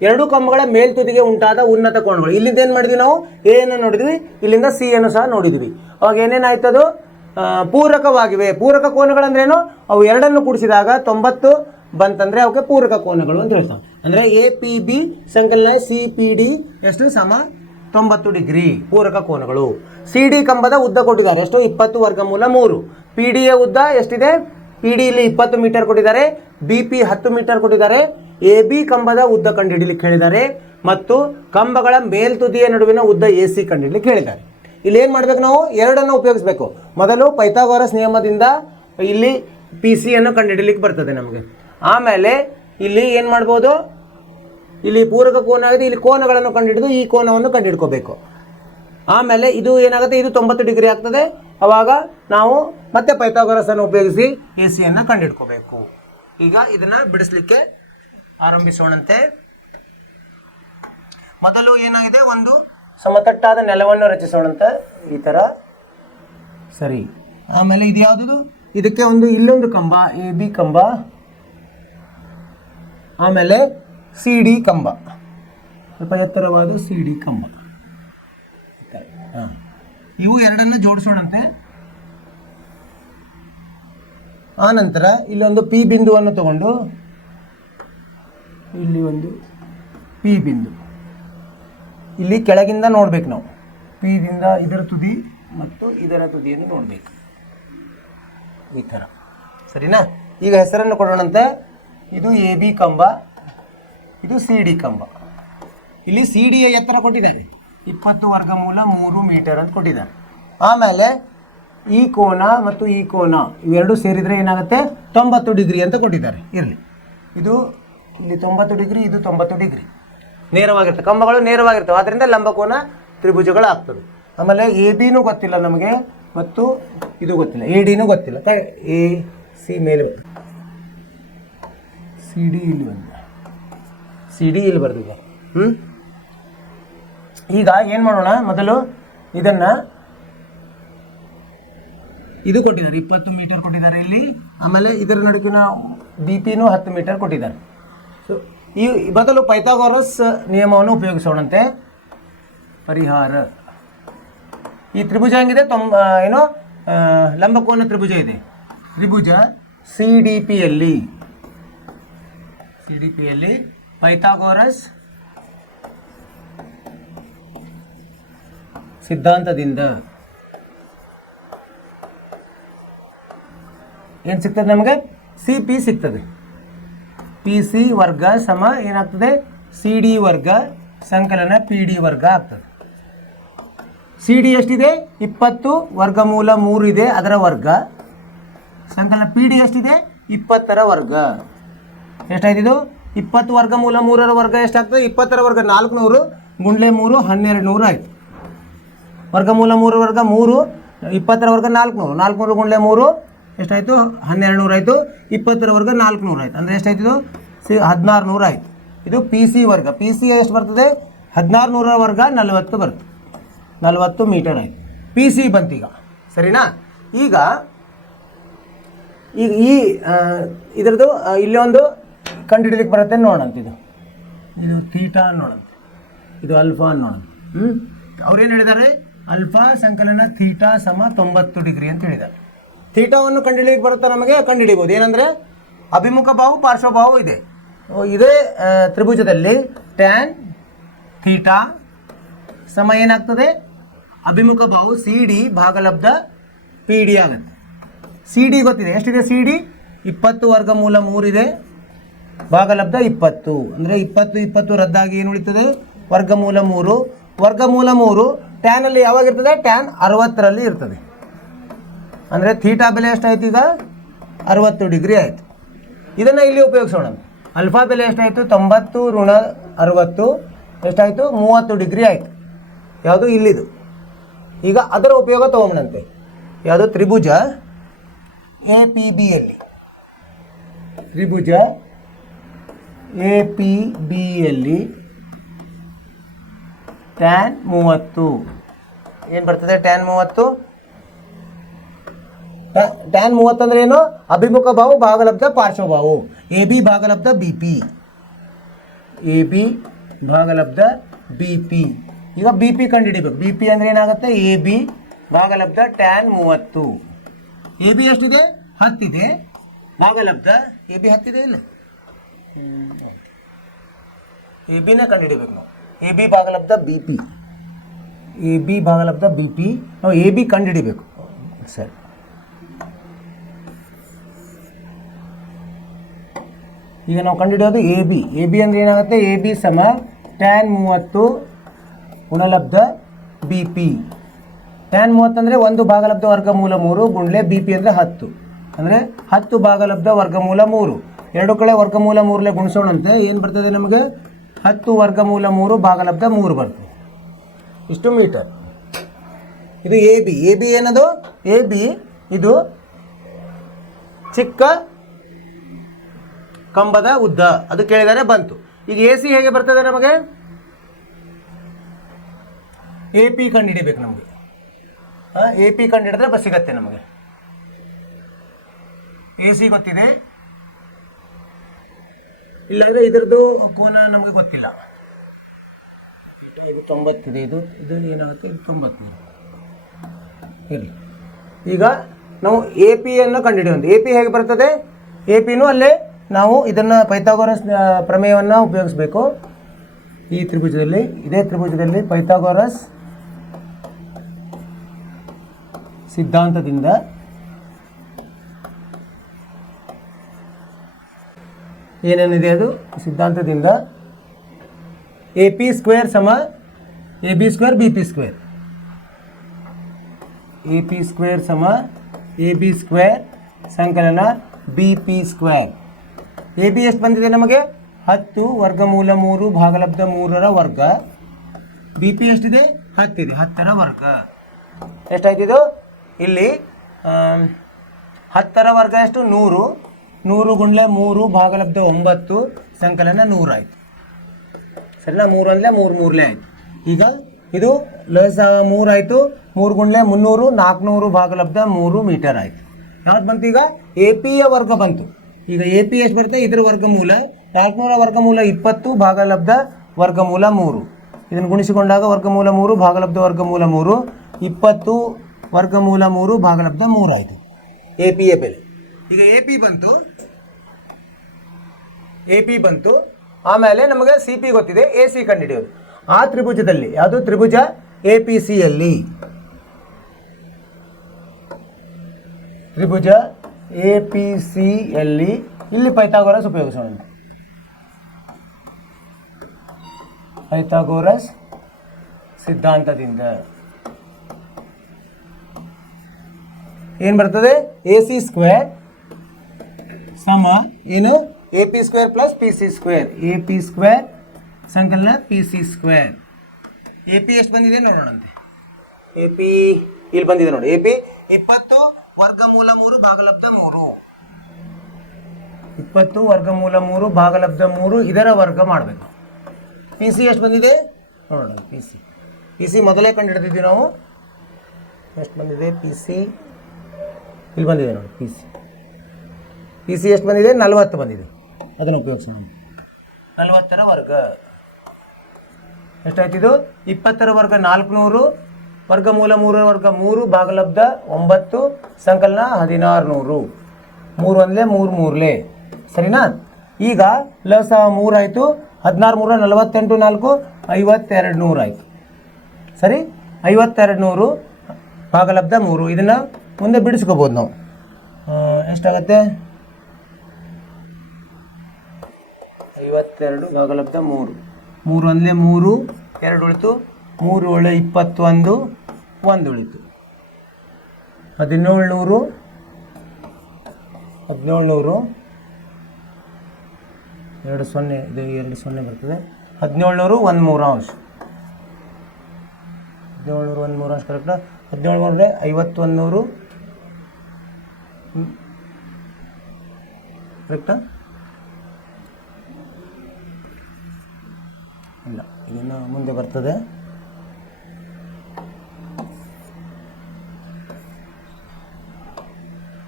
ಎರಡೂ ಕಂಬಗಳ ಮೇಲ್ತುದಿಗೆ ಉಂಟಾದ ಉನ್ನತ ಕೋನಗಳು. ಇಲ್ಲಿಂದ ಏನು ಮಾಡಿದ್ವಿ ನಾವು? ಎ ಅನ್ನು ನೋಡಿದ್ವಿ, ಇಲ್ಲಿಂದ ಸಿ ಅನ್ನು ಸಹ ನೋಡಿದ್ವಿ. ಅವಾಗ ಏನೇನಾಯ್ತದು? ಪೂರಕವಾಗಿವೆ. ಪೂರಕ ಕೋನಗಳಂದ್ರೇನು? ಅವು ಎರಡನ್ನು ಕೂಡಿಸಿದಾಗ 90 ಬಂತಂದ್ರೆ ಅವಕ್ಕೆ ಪೂರಕ ಕೋನಗಳು ಅಂತ ಹೇಳ್ತಾವೆ. ಅಂದರೆ ಎ ಪಿ ಬಿ ಸಂಕಲನ ಸಿ ಪಿ ಡಿ ಎಷ್ಟು ಸಮ 90 ಡಿಗ್ರಿ ಪೂರಕ ಕೋನಗಳು. ಸಿ ಡಿ ಕಂಬದ ಉದ್ದ ಕೊಟ್ಟಿದ್ದಾರೆ ಎಷ್ಟು? 20 ವರ್ಗಮೂಲ 3. ಪಿ ಡಿಯ ಉದ್ದ ಎಷ್ಟಿದೆ? ಪಿ ಡಿ ಇಲ್ಲಿ 20 ಮೀಟರ್ ಕೊಟ್ಟಿದ್ದಾರೆ, ಬಿ ಪಿ 10 ಮೀಟರ್ ಕೊಟ್ಟಿದ್ದಾರೆ. ಎ ಬಿ ಕಂಬದ ಉದ್ದ ಕಂಡುಹಿಡಿಯಲಿಕ್ಕೆ ಹೇಳಿದ್ದಾರೆ ಮತ್ತು ಕಂಬಗಳ ಮೇಲ್ತುದಿಯ ನಡುವಿನ ಉದ್ದ ಎ ಸಿ ಕಂಡುಹಿಡಲಿಕ್ಕೆ ಹೇಳಿದ್ದಾರೆ. ಇಲ್ಲಿ ಏನು ಮಾಡಬೇಕು? ನಾವು ಎರಡನ್ನು ಉಪಯೋಗಿಸಬೇಕು. ಮೊದಲು ಪೈಥಾಗೋರಸ್ ನಿಯಮದಿಂದ ಇಲ್ಲಿ ಪಿ ಸಿ ಅನ್ನು ಕಂಡುಹಿಡಲಿಕ್ಕೆ ಬರ್ತದೆ ನಮಗೆ. ಆಮೇಲೆ ಇಲ್ಲಿ ಏನು ಮಾಡ್ಬೋದು? ಇಲ್ಲಿ ಪೂರಕ ಕೋನ ಆಗಿದೆ, ಇಲ್ಲಿ ಕೋನಗಳನ್ನು ಕಂಡುಹಿಡಿದು ಈ ಕೋನವನ್ನು ಕಂಡುಹಿಡ್ಕೋಬೇಕು. ಆಮೇಲೆ ಇದು ಏನಾಗುತ್ತೆ? ಇದು 90 ಡಿಗ್ರಿ ಆಗ್ತದೆ. ಅವಾಗ ನಾವು ಮತ್ತೆ ಪೈಥಾಗೋರಸ್ ಅನ್ನು ಉಪಯೋಗಿಸಿ ಎ ಸಿ ಅನ್ನು ಕಂಡುಹಿಡ್ಕೋಬೇಕು. ಈಗ ಇದನ್ನ ಬಿಡಿಸ್ಲಿಕ್ಕೆ ಆರಂಭಿಸೋಣಂತೆ. ಮೊದಲು ಏನಾಗಿದೆ? ಒಂದು ಸಮತಟ್ಟಾದ ನೆಲವನ್ನು ರಚಿಸೋಣಂತೆ ಈ ಥರ. ಸರಿ. ಆಮೇಲೆ ಇದು ಯಾವುದದು? ಇದಕ್ಕೆ ಇಲ್ಲೊಂದು ಕಂಬ ಎ ಬಿ ಕಂಬ, ಆಮೇಲೆ ಸಿ ಡಿ ಕಂಬ, ಸ್ವಲ್ಪ ಎತ್ತರವಾದ ಸಿ ಡಿ ಕಂಬ. ಇವು ಎರಡನ್ನು ಜೋಡಿಸೋಣಂತೆ. ಆ ನಂತರ ಇಲ್ಲೊಂದು ಪಿ ಬಿಂದುವನ್ನು ತಗೊಂಡು ಇಲ್ಲಿ ಒಂದು ಪಿ ಬಿಂದು, ಇಲ್ಲಿ ಕೆಳಗಿಂದ ನೋಡ್ಬೇಕು ನಾವು. ಪಿ ದಿಂದ ಇದರ ತುದಿ ಮತ್ತು ಇದರ ತುದಿಯನ್ನು ನೋಡಬೇಕು ಈ ಥರ. ಸರಿನಾ? ಈಗ ಹೆಸರನ್ನು ಕೊಡೋಣಂತೆ. ಇದು ಎ ಬಿ ಕಂಬ, ಇದು ಸಿ ಡಿ ಕಂಬ. ಇಲ್ಲಿ ಸಿ ಡಿಯ ಎತ್ತರ ಕೊಟ್ಟಿದ್ದಾರೆ 20 ವರ್ಗಮೂಲ 3 ಮೀಟರ್ ಅಂತ ಕೊಟ್ಟಿದ್ದಾರೆ. ಆಮೇಲೆ ಈ ಕೋನ ಮತ್ತು ಈ ಕೋನ ಇವೆರಡು ಸೇರಿದರೆ ಏನಾಗುತ್ತೆ? 90 ಡಿಗ್ರಿ ಅಂತ ಕೊಟ್ಟಿದ್ದಾರೆ. ಇರಲಿ, ಇದು ಇಲ್ಲಿ 90 ಡಿಗ್ರಿ, ಇದು 90 ಡಿಗ್ರಿ ನೇರವಾಗಿರ್ತವೆ. ಕಂಬಗಳು ನೇರವಾಗಿರ್ತವೆ, ಆದ್ದರಿಂದ ಲಂಬಕೋನ ತ್ರಿಭುಜಗಳು ಆಗ್ತದೆ. ಆಮೇಲೆ ಎ ಬಿನೂ ಗೊತ್ತಿಲ್ಲ ನಮಗೆ ಮತ್ತು ಇದು ಗೊತ್ತಿಲ್ಲ, ಎ ಡಿನೂ ಗೊತ್ತಿಲ್ಲ. ಎ ಸಿ ಮೇಲೆ ಸಿ ಡಿ ಇಲ್ಲಿ ಬಂದಿದೆ, ಸಿ ಡಿ ಇಲ್ಲಿ ಬರ್ದಿದೆ. ಈಗ ಏನು ಮಾಡೋಣ? ಮೊದಲು ಇದನ್ನು ಇದು ಕೊಟ್ಟಿದ್ದಾರೆ 20 ಮೀಟರ್ ಕೊಟ್ಟಿದ್ದಾರೆ ಇಲ್ಲಿ. ಆಮೇಲೆ ಇದರ ನಡುಕಿನ ಬಿ ಪಿನೂ 10 ಮೀಟರ್ ಕೊಟ್ಟಿದ್ದಾರೆ. ಸೊ ಈ ಮೊದಲು ಪೈಥಾಗೋರಸ್ ನಿಯಮವನ್ನು ಉಪಯೋಗಿಸೋಣಂತೆ. ಪರಿಹಾರ. ಈ ತ್ರಿಭುಜ ಹೆಂಗಿದೆ? ಲಂಬಕೋನ ತ್ರಿಭುಜ ಇದೆ. ತ್ರಿಭುಜ ಸಿ ಡಿ ಪಿಯಲ್ಲಿ ಪೈಥಾಗೋರಸ್ ಸಿದ್ಧಾಂತದಿಂದ ಏನು ಸಿಗ್ತದೆ ನಮಗೆ? ಸಿ ಪಿ ಸಿಗ್ತದೆ. ಪಿ ಸಿ ವರ್ಗ ಸಮ ಏನಾಗ್ತದೆ? ಸಿ ಡಿ ವರ್ಗ ಸಂಕಲನ ಪಿ ಡಿ ವರ್ಗ ಆಗ್ತದೆ. ಸಿ ಡಿ ಎಷ್ಟಿದೆ? 20 ವರ್ಗಮೂಲ 3 ಇದೆ, ಅದರ ವರ್ಗ. ಸಂಕಲನ ಪಿ ಡಿ ಎಷ್ಟಿದೆ? 20ರ ವರ್ಗ. ಎಷ್ಟಾಯ್ತಿದು? 20 ವರ್ಗಮೂಲ 3ರ ವರ್ಗ ಎಷ್ಟಾಗ್ತದೆ? 20ರ ವರ್ಗ 400 ಗುಂಡ್ಲೆ 3 1200 ಆಯಿತು. ವರ್ಗಮೂಲ 3 ವರ್ಗ 3, 20ರ ವರ್ಗ 400, 400 ಗುಂಡ್ಲೆ 3 ಎಷ್ಟಾಯಿತು? 1200 ಆಯಿತು. 20ರ ವರ್ಗ 400 ಆಯಿತು, ಅಂದರೆ ಎಷ್ಟಾಯ್ತು? 1600 ಆಯಿತು. ಇದು ಪಿ ಸಿ ವರ್ಗ. ಪಿ ಸಿ ಎಷ್ಟು ಬರ್ತದೆ? 1600ರ ವರ್ಗ 40 ಬರ್ತದೆ, 40 ಮೀಟರ್ ಆಯಿತು. ಪಿ ಸಿ ಬಂತೀಗ. ಸರಿನಾ? ಈಗ ಈ ಇದರದ್ದು ಇಲ್ಲಿ ಒಂದು ಕಂಡುಹಿಡಿಲಿಕ್ಕೆ ಬರುತ್ತೆ ನೋಡಂತ. ಇದು ಥೀಟಾ ನೋಡಂತೆ, ಇದು ಅಲ್ಫಾ ನೋಡೋಣ. ಅವ್ರೇನು ಹೇಳಿದ್ದಾರೆ? ಅಲ್ಫಾ ಸಂಕಲನ ಥೀಟಾ ಸಮ 90 ಡಿಗ್ರಿ ಅಂತ ಹೇಳಿದ್ದಾರೆ. ಥೀಟಾವನ್ನು ಕಂಡುಹಿಡಿಯಲಿಕ್ಕೆ ಬರುತ್ತೆ ನಮಗೆ, ಕಂಡುಹಿಡಿಬೋದು. ಏನಂದರೆ ಅಭಿಮುಖ ಬಾಹು ಪಾರ್ಶ್ವಬಾಹು ಇದೆ. ಇದೇ ತ್ರಿಭುಜದಲ್ಲಿ ಟ್ಯಾನ್ ಥೀಟಾ ಸಮ ಏನಾಗ್ತದೆ? ಅಭಿಮುಖ ಬಾಹು ಸಿ ಡಿ ಭಾಗಲಬ್ಧ ಪಿ ಡಿ ಆಗುತ್ತೆ. ಸಿ ಡಿ ಗೊತ್ತಿದೆ, ಎಷ್ಟಿದೆ ಸಿ ಡಿ? 20 ವರ್ಗಮೂಲ 3 ಇದೆ, ಭಾಗಲಬ್ಧ 20 ಅಂದರೆ 20 ರದ್ದಾಗಿ ಏನು ಉಳಿತದೆ? ವರ್ಗಮೂಲ 3. ವರ್ಗಮೂಲ 3 ಟ್ಯಾನಲ್ಲಿ ಯಾವಾಗ ಇರ್ತದೆ? ಟ್ಯಾನ್ 60ರಲ್ಲಿ ಇರ್ತದೆ. ಅಂದರೆ ಥೀಟಾ ಬೆಲೆ ಎಷ್ಟಾಯ್ತು ಈಗ? 60 ಡಿಗ್ರಿ ಆಯಿತು. ಇದನ್ನು ಇಲ್ಲಿ ಉಪಯೋಗಿಸೋಣ. ಅಲ್ಫಾ ಬೆಲೆ ಎಷ್ಟಾಯಿತು? 90 ಋಣ 60 ಎಷ್ಟಾಯಿತು? 30 ಡಿಗ್ರಿ ಆಯಿತು. ಯಾವುದು? ಇಲ್ಲಿದು. ಈಗ ಅದರ ಉಪಯೋಗ ತೊಗೊಂಬಂತೆ. ಯಾವುದು? ತ್ರಿಭುಜ ಎ ಪಿ ಬಿಯಲ್ಲಿ, ತ್ರಿಭುಜ ಎ ಪಿ ಬಿಯಲ್ಲಿ ಟ್ಯಾನ್ 30 ಏನು ಬರ್ತದೆ? ಟ್ಯಾನ್ 30. ಟ್ಯಾನ್ 30 ಅಂದರೆ ಏನು? ಅಭಿಮುಖ ಬಾಹು ಭಾಗಲಬ್ಧ ಪಾರ್ಶ್ವಬಾಹು. ಎ ಬಿ ಭಾಗಲಬ್ಧ ಬಿ ಪಿ, ಎ ಬಿ ಭಾಗಲಬ್ಧ ಬಿ ಪಿ. ಈಗ ಬಿ ಪಿ ಕಂಡುಹಿಡಿಬೇಕು. ಬಿ ಪಿ ಅಂದರೆ ಏನಾಗುತ್ತೆ? ಎ ಬಿ ಭಾಗಲಬ್ಧ ಟ್ಯಾನ್ 30. ಎ ಬಿ ಎಷ್ಟಿದೆ? 10 ಇದೆ. ಭಾಗಲಬ್ಧ ಎ ಬಿ 10 ಇದೆ ಇಲ್ಲ? ಎ ಬಿನ ಕಂಡುಹಿಡಿಬೇಕು ನಾವು. ಎ ಬಿ ಭಾಗಲಬ್ಧ ಬಿ ಪಿ, ಎ ಬಿ ಭಾಗಲಬ್ಧ ಬಿ ಪಿ ನಾವು ಎ ಬಿ ಕಂಡುಹಿಡಿಬೇಕು. ಸರಿ, ಈಗ ನಾವು ಕಂಡುಹಿಡಿಯೋದು ಎ ಬಿ. ಎ ಬಿ ಅಂದರೆ ಏನಾಗುತ್ತೆ? ಎ ಬಿ ಸಮ ಟ್ಯಾನ್ 30 ಗುಣಲಬ್ಧ ಬಿ ಪಿ. ಟ್ಯಾನ್ 30 ಅಂದರೆ 1 ಭಾಗಲಬ್ಧ ವರ್ಗಮೂಲ 3 ಗುಂಡ್ಲೆ ಬಿ ಪಿ ಅಂದರೆ 10 ಅಂದರೆ 10 ಭಾಗಲಬ್ಧ ವರ್ಗಮೂಲ 3. 2 ಕಡೆ ವರ್ಗಮೂಲ 3 ಗುಣಿಸೋಣಂತೆ. ಏನು ಬರ್ತದೆ ನಮಗೆ? 10 ವರ್ಗಮೂಲ 3 ಭಾಗಲಬ್ಧ 3 ಬರ್ತದೆ. ಇಷ್ಟು ಮೀಟರ್. ಇದು ಎ ಬಿ. ಎ ಬಿ ಏನದು? ಎ ಬಿ ಇದು ಚಿಕ್ಕ ಕಂಬದ ಉದ್ದ, ಅದು ಕೇಳಿದರೆ ಬಂತು. ಈಗ ಎ ಸಿ ಹೇಗೆ ಬರ್ತದೆ ನಮಗೆ? ಎ ಪಿ ಕಂಡುಹಿಡಿಬೇಕು ನಮಗೆ. ಎ ಪಿ ಕಂಡುಹಿಡಿದ್ರೆ ಬಸ್ ಸಿಗತ್ತೆ ನಮಗೆ. ಎ ಸಿ ಗೊತ್ತಿದೆ, ಇಲ್ಲಾಂದರೆ ಇದರದ್ದು ಕೋನ ನಮಗೆ ಗೊತ್ತಿಲ್ಲ. ಇದು 90 ಇದೆ, ಇದು ಏನಾಗುತ್ತೆ? ಇದು 90 ಇರಲಿ. ಈಗ ನಾವು ಎ ಪಿಯನ್ನು ಕಂಡುಹಿಡಿಯೋದು. ಎ ಪಿ ಹೇಗೆ ಬರ್ತದೆ? ಎ ಪಿನೂ ಅಲ್ಲೇ ನಾವು ಇದನ್ನು ಪೈಥಾಗೋರಸ್ ಪ್ರಮೇಯವನ್ನು ಉಪಯೋಗಿಸಬೇಕು. ಈ ತ್ರಿಭುಜದಲ್ಲಿ, ಇದೇ ತ್ರಿಭುಜದಲ್ಲಿ ಪೈಥಾಗೋರಸ್ ಸಿದ್ಧಾಂತದಿಂದ ಏನೇನಿದೆ ಅದು ಸಿದ್ಧಾಂತದಿಂದ ಎ ಪಿ ಸ್ಕ್ವೇರ್ ಸಮ A B square B P square, A P square ಸಮ ಎ ಬಿ ಸ್ಕ್ವೇರ್ ಸಂಕಲನ B P square. A B ಎಷ್ಟು ಬಂದಿದೆ ನಮಗೆ? 10 ವರ್ಗಮೂಲ 3 ಭಾಗಲಬ್ಧ 3ರ ವರ್ಗ. ಬಿ ಪಿ ಎಷ್ಟಿದೆ? 10 ಇದೆ, 10ರ ವರ್ಗ. ಎಷ್ಟಾಯ್ತಿದು? ಇಲ್ಲಿ 10ರ ವರ್ಗ ಎಷ್ಟು? 100. 100 ಗುಂಡ್ಲೆ 3 ಭಾಗಲಬ್ಧ 9 ಸಂಕಲನ 100 ಆಯಿತು. ಸರಿನಾ? 3 ಅಂದರೆ 3 ಮೂರಲೇ ಆಯಿತು. ಈಗ ಇದು ಲಸ 3 ಆಯಿತು. 3 ಗುಂಡ್ಲೆ 300 400 ಭಾಗಲಬ್ಧ 3 ಮೀಟರ್ ಆಯಿತು. ಯಾವ್ದು ಬಂತು? ಈಗ ಎ ಪಿಯ ವರ್ಗ ಬಂತು. ಈಗ ಎ ಪಿ ಎಷ್ಟು ಬರುತ್ತೆ? ಇದರ ವರ್ಗಮೂಲ 400 ವರ್ಗಮೂಲ 20 ಭಾಗಲಬ್ಧ ವರ್ಗಮೂಲ 3. ಇದನ್ನು ಗುಣಿಸಿಕೊಂಡಾಗ ವರ್ಗಮೂಲ 3 ಭಾಗಲಬ್ಧ ವರ್ಗಮೂಲ 3 20 ವರ್ಗಮೂಲ 3 ಭಾಗಲಬ್ಧ 3 ಆಯಿತು ಎ ಪಿಯ ಬೆಲೆ. ಈಗ ಎ ಪಿ ಬಂತು. ಆಮೇಲೆ ನಮಗೆ ಸಿ ಪಿ ಗೊತ್ತಿದೆ, ಎ ಸಿ ಕಂಡುಹಿಡಿಯೋದು. ಆ ತ್ರಿಭುಜದಲ್ಲಿ, ಯಾವುದು? ತ್ರಿಭುಜ ಎ ಪಿ ಸಿಯಲ್ಲಿ, ತ್ರಿಭುಜ ಎ ಪಿ ಸಿಯಲ್ಲಿ ಇಲ್ಲಿ ಪೈಥಾಗೋರಸ್ ಉಪಯೋಗಿಸೋಣ. ಪೈಥಾಗೋರಸ್ ಸಿದ್ಧಾಂತದಿಂದ ಏನು ಬರ್ತದೆ? ಎ ಸಿ ಸ್ಕ್ವೇರ್ ಸಮ ಏನು? A P square plus P C square. A P square ಸಂಕಲನ P C square. A P ಎಷ್ಟು ಬಂದಿದೆ ನೋಡೋಣಂತೆ. ಎ ಪಿ ಇಲ್ಲಿ ಬಂದಿದೆ ನೋಡಿ. ಎ ಪಿ 20 ವರ್ಗಮೂಲ 3 ಭಾಗಲಬ್ಧ 3. 20 ವರ್ಗಮೂಲ 3 ಭಾಗಲಬ್ಧ 3 ಇದರ ವರ್ಗ ಮಾಡಬೇಕು. ಪಿ ಸಿ ಎಷ್ಟು ಬಂದಿದೆ ನೋಡೋಣ. ಪಿ ಸಿ ಮೊದಲೇ ಕಂಡು ಹಿಡಿದಿದ್ದೀವಿ ನಾವು. ಎಷ್ಟು ಬಂದಿದೆ ಪಿ ಸಿ? ಇಲ್ಲಿ ಬಂದಿದೆ ನೋಡಿ. ಪಿ ಸಿ ಎಷ್ಟು ಬಂದಿದೆ? 40 ಬಂದಿದೆ. ಅದನ್ನು ಉಪಯೋಗಿಸೋಣ. 40ರ ವರ್ಗ ಎಷ್ಟಾಯ್ತಿದು? 20ರ ವರ್ಗ 400 ವರ್ಗಮೂಲ 3ರ ವರ್ಗ 3 ಭಾಗಲಬ್ಧ 9 ಸಂಕಲನ 1600. 3 ಒಂದಲೇ 3 ಮೂರಲೇ. ಸರಿನಾ? ಈಗ ಲಸ 3 ಆಯಿತು. 16 3 48 4 5200 ಆಯಿತು. ಸರಿ, 5200 ಭಾಗಲಬ್ಧ 3. ಇದನ್ನು ಮುಂದೆ ಬಿಡಿಸ್ಕೋಬೋದು ನಾವು. ಎಷ್ಟಾಗುತ್ತೆ 52 ಭಾಗಲಬ್ಧ 3 3 ಒಂದಲೇ 3 2 ಉಳಿತು 3 ಒಳ್ಳೆ 21 1 ಉಳಿತು 1700 2 0 ಇದು 2 0 ಬರ್ತದೆ 1700 1 3 ಅಂಶ 1700 1 3 ಅಂಶ ಕರೆಕ್ಟಾ 1700 5100 ಕರೆಕ್ಟಾ ಇಲ್ಲ ಇದನ್ನು ಮುಂದೆ ಬರ್ತದೆ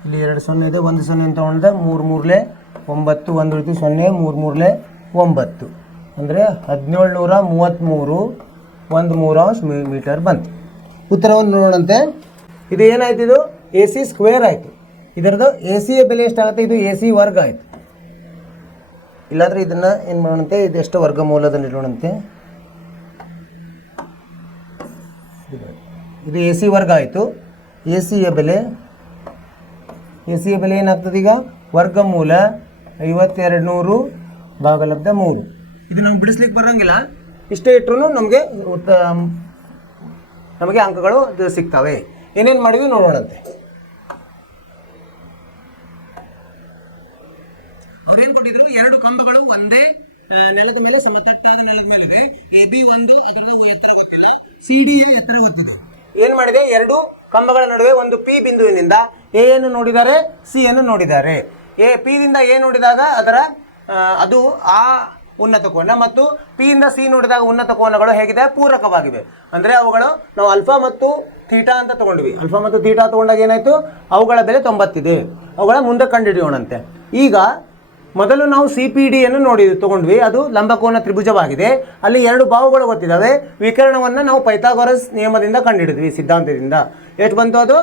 ಇಲ್ಲಿ 2 0 ಇದೆ 1 0 ಅಂತ ತಗೊಂಡ್ರೆ 3 3 9 1 ಉಳಿತು 0 3 3 9 ಅಂದರೆ 1733 1 3 ಅಂಶ ಮೀಟರ್ ಬಂತು. ಉತ್ತರವನ್ನು ನೋಡೋಣಂತೆ. ಇದು ಏನಾಯ್ತು, ಇದು ಎ ಸಿ ಸ್ಕ್ವೇರ್ ಆಯಿತು. ಇದರದ್ದು ಎ ಸಿಯ ಬೆಲೆ ಎಷ್ಟಾಗುತ್ತೆ, ಇದು ಎ ಸಿ ವರ್ಗ ಆಯಿತು. ಇಲ್ಲಾಂದರೆ ಇದನ್ನು ಏನು ಮಾಡೋಣಂತೆ, ಇದೆಷ್ಟು ವರ್ಗಮೂಲದಲ್ಲಿ ಇಡೋಣಂತೆ. ಇದು ಎ ಸಿ ವರ್ಗ ಆಯಿತು. ಎ ಸಿಯ ಬೆಲೆ ಏನಾಗ್ತದೆ ಈಗ, ವರ್ಗಮೂಲ 5200 ಭಾಗಲಬ್ಧ 3. ಇದು ನಮ್ಗೆ ಬಿಡಿಸ್ಲಿಕ್ಕೆ ಬರೋಂಗಿಲ್ಲ, ಇಷ್ಟೇ ಇಟ್ಟರು ನಮಗೆ ಅಂಕಗಳು ಸಿಗ್ತವೆ. ಏನೇನು ಮಾಡಿವಿ ನೋಡೋಣಂತೆ. ಅವ್ರೇನು ಕೊಟ್ಟಿದ್ರು, 2 ಕಂಬಗಳು ಒಂದೇ ನೆಲದ ಮೇಲೆ ಸಮತಟ್ಟಾದ ನೆಲದ ಮೇಲೆ AB ಒಂದು ಅದರದ್ದು ಎತ್ತರ ಗೊತ್ತಿಲ್ಲ, CD ಎತ್ತರ ಗೊತ್ತಿದೆ. ಏನು ಮಾಡಿದೆ, 2 ಕಂಬಗಳ ನಡುವೆ ಒಂದು P ಬಿಂದುವಿನಿಂದ A ಯನ್ನು ನೋಡಿದ್ದಾರೆ, C ಯನ್ನು ನೋಡಿದ್ದಾರೆ. P ದಿಂದ A ನೋಡಿದಾಗ ಅದು ಆ ಉನ್ನತ ಕೋನ ಮತ್ತು P ಇಂದ C ನೋಡಿದಾಗ ಉನ್ನತ ಕೋನಗಳು ಹೇಗಿದೆ, ಪೂರಕವಾಗಿವೆ. ಅಂದರೆ ಅವುಗಳು ನಾವು ಆಲ್ಫಾ ಮತ್ತು ಥೀಟಾ ಅಂತ ತಗೊಂಡ್ವಿ. ಆಲ್ಫಾ ಮತ್ತು ಥೀಟಾ ತಗೊಂಡಾಗ ಏನಾಯಿತು, ಅವುಗಳ ಬೆಲೆ 90 ಇದೆ. ಅವುಗಳ ಮುಂದೆ ಕಂಡುಹಿಡಿಯೋಣಂತೆ. ಈಗ ಮೊದಲು ನಾವು CPD ತಗೊಂಡ್ವಿ. ಅದು ಲಂಬಕೋನ ತ್ರಿಭುಜವಾಗಿದೆ. ಅಲ್ಲಿ 2 ಬಾಹುಗಳು ಗೊತ್ತಿದ್ದಾವೆ. ವಿಕರ್ಣವನ್ನು ನಾವು ಪೈಥಾಗೊರಸ್ ನಿಯಮದಿಂದ ಕಂಡುಹಿಡಿದ್ವಿ, ಸಿದ್ಧಾಂತದಿಂದ. ಎಷ್ಟು ಬಂತು, ಅದು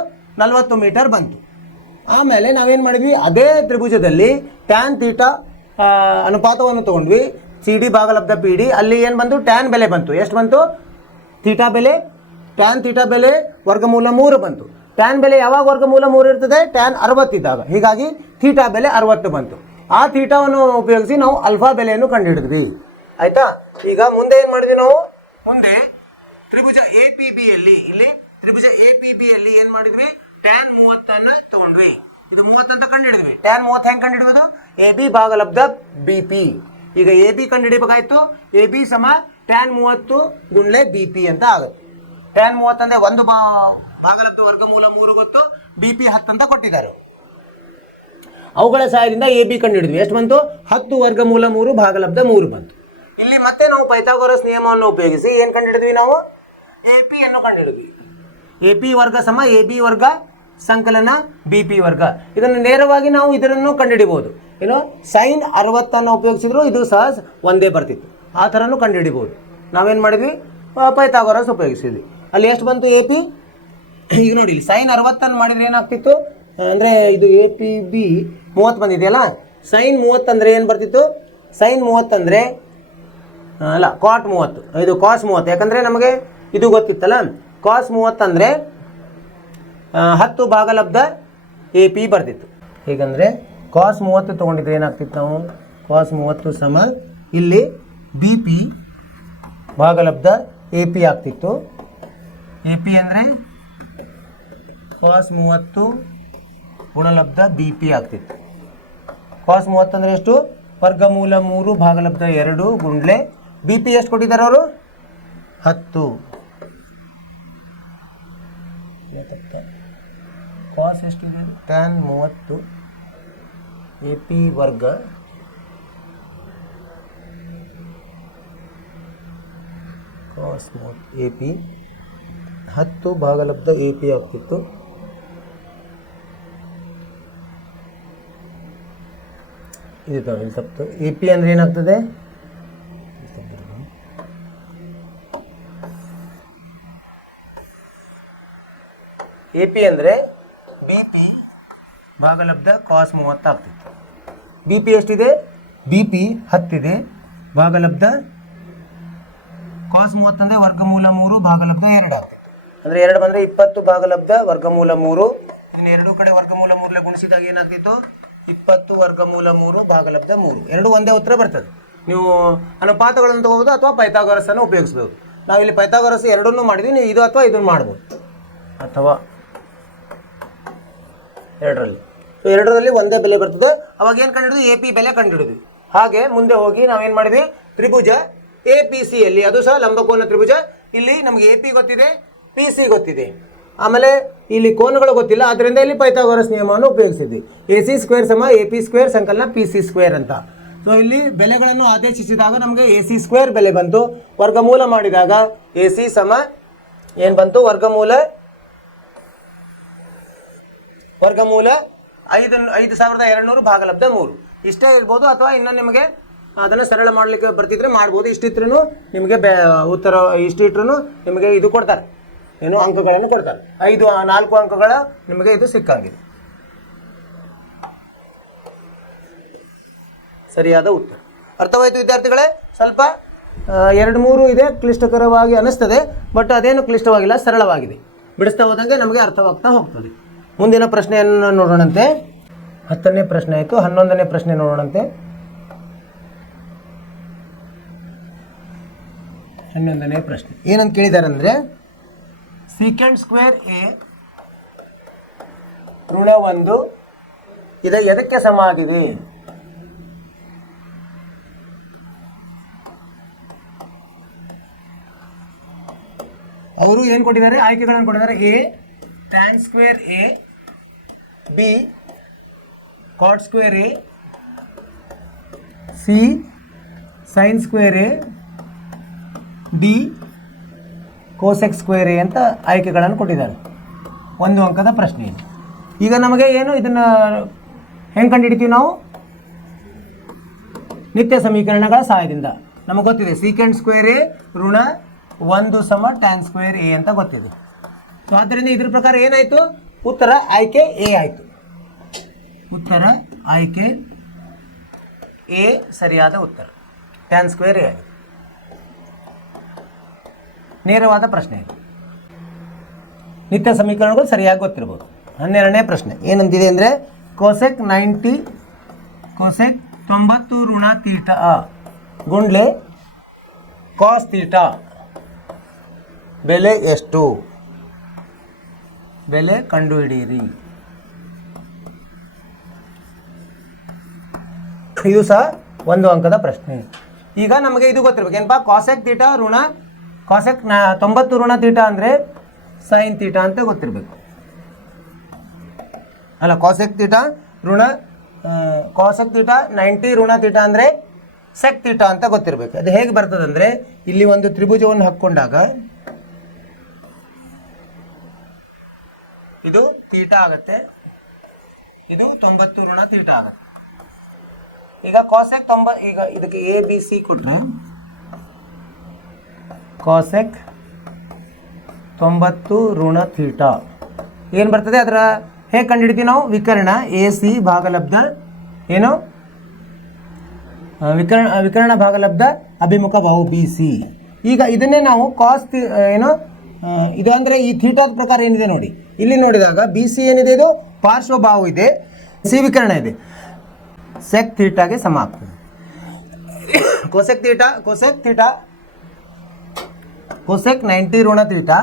40 ಮೀಟರ್ ಬಂತು. ಆಮೇಲೆ ನಾವೇನು ಮಾಡಿದ್ವಿ, ಅದೇ ತ್ರಿಭುಜದಲ್ಲಿ ಟ್ಯಾನ್ ಥೀಟಾ ಅನುಪಾತವನ್ನು ತಗೊಂಡ್ವಿ, CD ಭಾಗಲಬ್ಧ PD. ಅಲ್ಲಿ ಏನು ಬಂತು, ಟ್ಯಾನ್ ಬೆಲೆ ಬಂತು. ಎಷ್ಟು ಬಂತು, ಥೀಟಾ ಬೆಲೆ, ಟ್ಯಾನ್ ಥೀಟಾ ಬೆಲೆ ವರ್ಗಮೂಲ 3 ಬಂತು. ಟ್ಯಾನ್ ಬೆಲೆ ಯಾವಾಗ ವರ್ಗಮೂಲ 3 ಇರ್ತದೆ, ಟ್ಯಾನ್ 60 ಇದ್ದಾಗ. ಹೀಗಾಗಿ ಥೀಟಾ ಬೆಲೆ 60 ಬಂತು. ಆ ಥೀಟಾವನ್ನು ಉಪಯೋಗಿಸಿ ನಾವು ಆಲ್ಫಾ ಬೆಲೆಯನ್ನು ಕಂಡುಹಿಡಿದ್ವಿ. ಆಯ್ತಾ. ಈಗ ಮುಂದೆ ಏನು ಮಾಡಿದ್ವಿ ನಾವು, ಮುಂದೆ ತ್ರಿಭುಜ APBಯಲ್ಲಿ, ಇಲ್ಲಿ ತ್ರಿಭುಜ APBಯಲ್ಲಿ ಏನು ಮಾಡಿದ್ವಿ, ಟ್ಯಾನ್ 30 ತಗೊಂಡ್ವಿ. ಇದು 30 ಅಂತ ಕಂಡುಹಿಡಿದ್ವಿ. ಟ್ಯಾನ್ 30 ಹೆಂಗೆ ಕಂಡುಹಿಡಿಯೋದು, AB ಭಾಗಲಬ್ಧ BP. ಈಗ AB ಕಂಡುಹಿಡಿಬೇಕಾಯ್ತು. AB ಸಮ ಟ್ಯಾನ್ 30 ಗುಣ್ಲೆ BP ಅಂತ ಆಗುತ್ತೆ. ಟ್ಯಾನ್ 30 ಅಂದರೆ 1 ಭಾಗಲಬ್ಧ ವರ್ಗಮೂಲ 3 ಗೊತ್ತು, BP 10 ಅಂತ ಕೊಟ್ಟಿದ್ದಾರೆ. ಅವುಗಳ ಸಹಾಯದಿಂದ AB ಕಂಡುಹಿಡಿದ್ವಿ. ಎಷ್ಟು ಬಂತು, 10 ವರ್ಗಮೂಲ 3 ಭಾಗಲಬ್ಧ 3 ಬಂತು. ಇಲ್ಲಿ ಮತ್ತೆ ನಾವು ಪೈಥಾಗೊರಸ್ ನಿಯಮವನ್ನು ಉಪಯೋಗಿಸಿ ಏನು ಕಂಡುಹಿಡಿದ್ವಿ, ನಾವು AP ಅನ್ನು ಕಂಡುಹಿಡಿದ್ವಿ. AP ವರ್ಗ ಸಮ AB ವರ್ಗ ಸಂಕಲನ BP ವರ್ಗ. ಇದನ್ನು ನೇರವಾಗಿ ನಾವು ಇದನ್ನು ಕಂಡುಹಿಡಿಬಹುದು. ಏನು, ಸೈನ್ 60 ಉಪಯೋಗಿಸಿದ್ರು ಇದು ಸಹ ಒಂದೇ ಬರ್ತಿತ್ತು. ಆ ಥರನೂ ಕಂಡುಹಿಡಿಬಹುದು. ನಾವೇನು ಮಾಡಿದ್ವಿ, ಪೈಥಾಗೊರಸ್ ಉಪಯೋಗಿಸಿದ್ವಿ. ಅಲ್ಲಿ ಎಷ್ಟು ಬಂತು AP. ಈಗ ನೋಡಿ, ಸೈನ್ 60 ಮಾಡಿದ್ರೆ ಏನಾಗ್ತಿತ್ತು ಅಂದರೆ, ಇದು APB 30 ಬಂದಿದೆಯಲ್ಲ, ಸೈನ್ 30 ಅಂದರೆ ಏನು ಬರ್ತಿತ್ತು, ಸೈನ್ 30 ಅಂದರೆ ಅಲ್ಲ, ಕಾಟ್ 30, ಇದು ಕಾಸ್ 30. ಯಾಕಂದರೆ ನಮಗೆ ಇದು ಗೊತ್ತಿತ್ತಲ್ಲ, ಕಾಸ್ 30 ಅಂದರೆ 10 ಭಾಗಲಬ್ಧ AP ಬರ್ತಿತ್ತು. ಹೇಗಂದರೆ ಕಾಸ್ 30 ತೊಗೊಂಡಿದ್ರೆ ಏನಾಗ್ತಿತ್ತು, ನಾವು ಕಾಸ್ 30 ಸಮ ಇಲ್ಲಿ BP ಭಾಗಲಬ್ಧ AP ಆಗ್ತಿತ್ತು. AP ಅಂದರೆ ಕಾಸ್ 30 ಗುಣಲಬ್ಧ BP ಆಗ್ತಿತ್ತು. ಕಾಸ್ 30 ಅಂದರೆ ಎಷ್ಟು, ವರ್ಗಮೂಲ 3 ಭಾಗಲಬ್ಧ 2 ಗುಂಡ್ಲೆ BP ಎಷ್ಟು ಕೊಟ್ಟಿದ್ದಾರೆ ಅವರು, 10. ಕಾಸ್ ಎಷ್ಟಿದೆ, ಟ್ಯಾನ್ 30 AP ವರ್ಗ ಕಾಸ್ 30 AP 10 ಭಾಗಲಬ್ಧ AP ಆಗ್ತಿತ್ತು. ಇದು ತಪ್ಪು. AP ಅಂದರೆ ಏನಾಗ್ತದೆ, AP ಅಂದರೆ BP ಭಾಗಲಬ್ಧ ಕಾಸ್ 30 ಆಗ್ತಿತ್ತು. BP ಎಷ್ಟಿದೆ, BP 10 ಇದೆ, ಭಾಗಲಬ್ಧ ಕಾಸ್ 30 ಅಂದರೆ ವರ್ಗಮೂಲ 3 ಭಾಗಲಬ್ಧ 2 ಆಗ್ತಿತ್ತು. ಅಂದರೆ 2 ಬಂದರೆ 20 ಭಾಗಲಬ್ಧ ವರ್ಗಮೂಲ 3. ಇದನ್ನ 2 ಕಡೆ ವರ್ಗಮೂಲ 3 ಗುಣಿಸಿದಾಗ ಏನಾಗ್ತಿತ್ತು 20 ವರ್ಗಮೂಲ 3 ಭಾಗಲಬ್ಧ 3 ಎರಡು ಒಂದೇ ಉತ್ತರ ಬರ್ತದೆ. ನೀವು ಅನುಪಾತಗಳನ್ನು ತಗೋಬೋದು ಅಥವಾ ಪೈಥಾಗೋರಸ್ ಅನ್ನು ಉಪಯೋಗಿಸ್ಬೋದು. ನಾವು ಇಲ್ಲಿ ಪೈಥಾಗೋರಸ್ ಎರಡನ್ನೂ ಮಾಡಿದ್ವಿ, ನೀವು ಇದು ಅಥವಾ ಇದನ್ನು ಮಾಡ್ಬೋದು, ಅಥವಾ ಎರಡರಲ್ಲಿ ಒಂದೇ ಬೆಲೆ ಬರ್ತದೆ. ಅವಾಗ ಏನು ಕಂಡುಹಿಡಿದ್ವಿ, AP ಬೆಲೆ ಕಂಡುಹಿಡಿದ್ವಿ. ಹಾಗೆ ಮುಂದೆ ಹೋಗಿ ನಾವೇನು ಮಾಡಿದ್ವಿ, ತ್ರಿಭುಜ APC ಯಲ್ಲಿ, ಅದು ಸಹ ಲಂಬಕೋನ ತ್ರಿಭುಜ. ಇಲ್ಲಿ ನಮಗೆ AP ಗೊತ್ತಿದೆ, PC ಗೊತ್ತಿದೆ, ಆಮೇಲೆ ಇಲ್ಲಿ ಕೋನಗಳು ಗೊತ್ತಿಲ್ಲ, ಆದ್ದರಿಂದ ಇಲ್ಲಿ ಪೈಥಾಗೋರಸ್ ನಿಯಮವನ್ನು ಉಪಯೋಗಿಸಿದ್ವಿ. AC² AP² ಸಂಕಲನ PC² ಅಂತ. ಸೊ ಇಲ್ಲಿ ಬೆಲೆಗಳನ್ನು ಆದೇಶಿಸಿದಾಗ ನಮಗೆ AC² ಬೆಲೆ ಬಂತು. ವರ್ಗಮೂಲ ಮಾಡಿದಾಗ AC ಸಮ ಏನು ಬಂತು, ವರ್ಗಮೂಲ 5200 ಭಾಗಲಬ್ಧ 3 ಇಷ್ಟೇ ಇರ್ಬೋದು. ಅಥವಾ ಇನ್ನು ನಿಮಗೆ ಅದನ್ನು ಸರಳ ಮಾಡಲಿಕ್ಕೆ ಬರ್ತಿದ್ರೆ ಮಾಡ್ಬೋದು. ಇಷ್ಟಿದ್ರೂ ನಿಮಗೆ ಉತ್ತರ ಇಷ್ಟಿಟ್ರು ನಿಮಗೆ ಇದು ಕೊಡ್ತಾರೆ, ಏನು ಅಂಕಗಳನ್ನು ಕೊಡ್ತಾರೆ. 4 ಅಂಕಗಳ ನಿಮಗೆ ಇದು ಸಿಕ್ಕಂಗಿದೆ. ಸರಿಯಾದ ಉತ್ತರ. ಅರ್ಥವಾಯಿತು ವಿದ್ಯಾರ್ಥಿಗಳೇ? ಸ್ವಲ್ಪ 2-3 ಇದೆ, ಕ್ಲಿಷ್ಟಕರವಾಗಿ ಅನಿಸ್ತದೆ, ಬಟ್ ಅದೇನು ಕ್ಲಿಷ್ಟವಾಗಿಲ್ಲ, ಸರಳವಾಗಿದೆ. ಬಿಡಿಸ್ತಾ ಹೋದಂಗೆ ನಮಗೆ ಅರ್ಥವಾಗ್ತಾ ಹೋಗ್ತದೆ. ಮುಂದಿನ ಪ್ರಶ್ನೆಯನ್ನು ನೋಡೋಣಂತೆ. 10ನೇ ಪ್ರಶ್ನೆ ಆಯಿತು. 11ನೇ ಪ್ರಶ್ನೆ ನೋಡೋಣಂತೆ. 11ನೇ ಪ್ರಶ್ನೆ ಏನಂತ ಕೇಳಿದ್ದಾರೆ ಅಂದರೆ, sec² A ಋಣ 1 ಇದು ಎದಕ್ಕೆ ಸಮ ಆಗಿದೆ? ಅವರು ಏನು ಕೊಟ್ಟಿದ್ದಾರೆ, ಆಯ್ಕೆಗಳನ್ನು ಕೊಟ್ಟಿದ್ದಾರೆ. A tan² A, B cot² A, C sin² A, D cosec² A ಅಂತ ಆಯ್ಕೆಗಳನ್ನು ಕೊಟ್ಟಿದ್ದಾರೆ. 1 ಅಂಕದ ಪ್ರಶ್ನೆ ಇದು. ಈಗ ನಮಗೆ ಏನು ಇದನ್ನು ಹೆಂಗೆ ಕಂಡುಹಿಡಿತೀವಿ ನಾವು? ನಿತ್ಯ ಸಮೀಕರಣಗಳ ಸಹಾಯದಿಂದ. ನಮಗೆ ಗೊತ್ತಿದೆ sec² A ಋಣ 1 ಸಮ tan² A ಅಂತ ಗೊತ್ತಿದೆ. ಸೊ ಆದ್ದರಿಂದ ಇದ್ರ ಪ್ರಕಾರ ಏನಾಯಿತು, ಉತ್ತರ ಆಯ್ಕೆ A ಆಯಿತು. ಉತ್ತರ ಆಯ್ಕೆ A ಸರಿಯಾದ ಉತ್ತರ, tan² A ಆಯಿತು. ನೇರವಾದ ಪ್ರಶ್ನೆ ಇದು. ನಿತ್ಯ ಸಮೀಕರಣಗಳು ಸರಿಯಾಗಿ ಗೊತ್ತಿರ್ಬೋದು. 12ನೇ ಪ್ರಶ್ನೆ ಏನಂತಿದೆ ಅಂದರೆ, cosec 90 ಋಣ ಥೀಟಾ ಗುಂಡ್ಲೆ ಕಾಸ್ ಥೀಟಾ ಬೆಲೆ ಎಷ್ಟು? ಬೆಲೆ ಕಂಡುಹಿಡಿಯಿರಿ. ಇದು ಸಹ 1 ಅಂಕದ ಪ್ರಶ್ನೆ. ಈಗ ನಮಗೆ ಇದು ಗೊತ್ತಿರ್ಬೇಕು ಏನಪ್ಪ, cosec ಥೀಟಾ ಋಣ cosec 90 ಋಣ ಥೀಟಾ ಅಂದರೆ sin ಥೀಟಾ ಅಂತ ಗೊತ್ತಿರಬೇಕು ಅಲ್ಲ. cosec ಥೀಟಾ ಋಣ cosec ಥೀಟಾ 90 ಋಣ ಥೀಟಾ ಅಂದರೆ sec ಥೀಟಾ ಅಂತ ಗೊತ್ತಿರಬೇಕು. ಅದು ಹೇಗೆ ಬರ್ತದೆ ಅಂದರೆ, ಇಲ್ಲಿ ಒಂದು ತ್ರಿಭುಜವನ್ನು ಹಾಕ್ಕೊಂಡಾಗ ಇದು ಥೀಟಾ ಆಗುತ್ತೆ, ಇದು 90 ಋಣ ಥೀಟಾ ಆಗುತ್ತೆ. ಈಗ cosec 90, ಈಗ ಇದಕ್ಕೆ ABC ಕೊಟ್ಟರೆ cosec 90 ಋಣ ಥೀಟಾ ಏನು ಬರ್ತದೆ, ಅದರ ಹೇಗೆ ಕಂಡುಹಿಡ್ತೀವಿ ನಾವು? ವಿಕರ್ಣ AC ಭಾಗಲಬ್ಧ ಏನು, ವಿಕರ್ಣ ಭಾಗಲಬ್ಧ ಅಭಿಮುಖ ಬಾಹು BC. ಈಗ ಇದನ್ನೇ ನಾವು ಕಾಸ್ ಏನು ಇದು ಅಂದರೆ ಈ ಥೀಟಾದ ಪ್ರಕಾರ ಏನಿದೆ ನೋಡಿ, ಇಲ್ಲಿ ನೋಡಿದಾಗ BC ಏನಿದೆ, ಇದು ಪಾರ್ಶ್ವಬಾಹು ಇದೆ, C ವಿಕರ್ಣ ಇದೆ, sec ಥೀಟಾಗೆ ಸಮ ಆಗ್ತದೆ. cosec 90 ಋಣ ಥೀಟಾ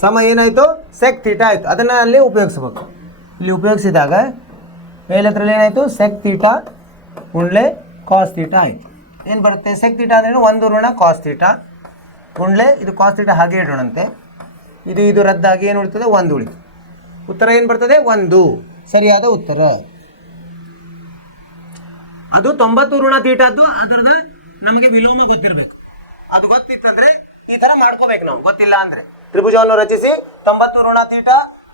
ಸಮ ಏನಾಯಿತು, sec ಥೀಟಾ ಆಯಿತು. ಅದನ್ನು ಅಲ್ಲಿ ಉಪಯೋಗಿಸ್ಬೇಕು. ಇಲ್ಲಿ ಉಪಯೋಗಿಸಿದಾಗ ಮೇಲತ್ರಲ್ಲಿ ಏನಾಯಿತು, sec ಥೀಟಾ ಗುಂಡ್ಲೆ ಕಾಸ್ ಥೀಟಾ ಆಯಿತು. ಏನು ಬರುತ್ತೆ, sec ಥೀಟಾ ಅಂದ್ರೆ 1 ಋಣ ಕಾಸ್ ಥೀಟಾ ಗುಂಡ್ಲೆ ಇದು ಕಾಸ್ ಥೀಟಾ ಹಾಗೆ ಇಡೋಣಂತೆ. ಇದು ರದ್ದಾಗಿ ಏನು ಉಳಿತದೆ, 1 ಉಳಿತು. ಉತ್ತರ ಏನು ಬರ್ತದೆ, 1 ಸರಿಯಾದ ಉತ್ತರ. ಅದು 90 ಋಣ ಥೀಟಾದ್ದು ಅದರದ ನಮಗೆ ವಿಲೋಮ ಗೊತ್ತಿರಬೇಕು. ಅದು ಗೊತ್ತಿತ್ತಂದ್ರೆ ಈ ಥರ ಮಾಡ್ಕೋಬೇಕು ನಾವು. ಗೊತ್ತಿಲ್ಲ ಅಂದರೆ ತ್ರಿಭುಜವನ್ನು ರಚಿಸಿ 90 ಋಣ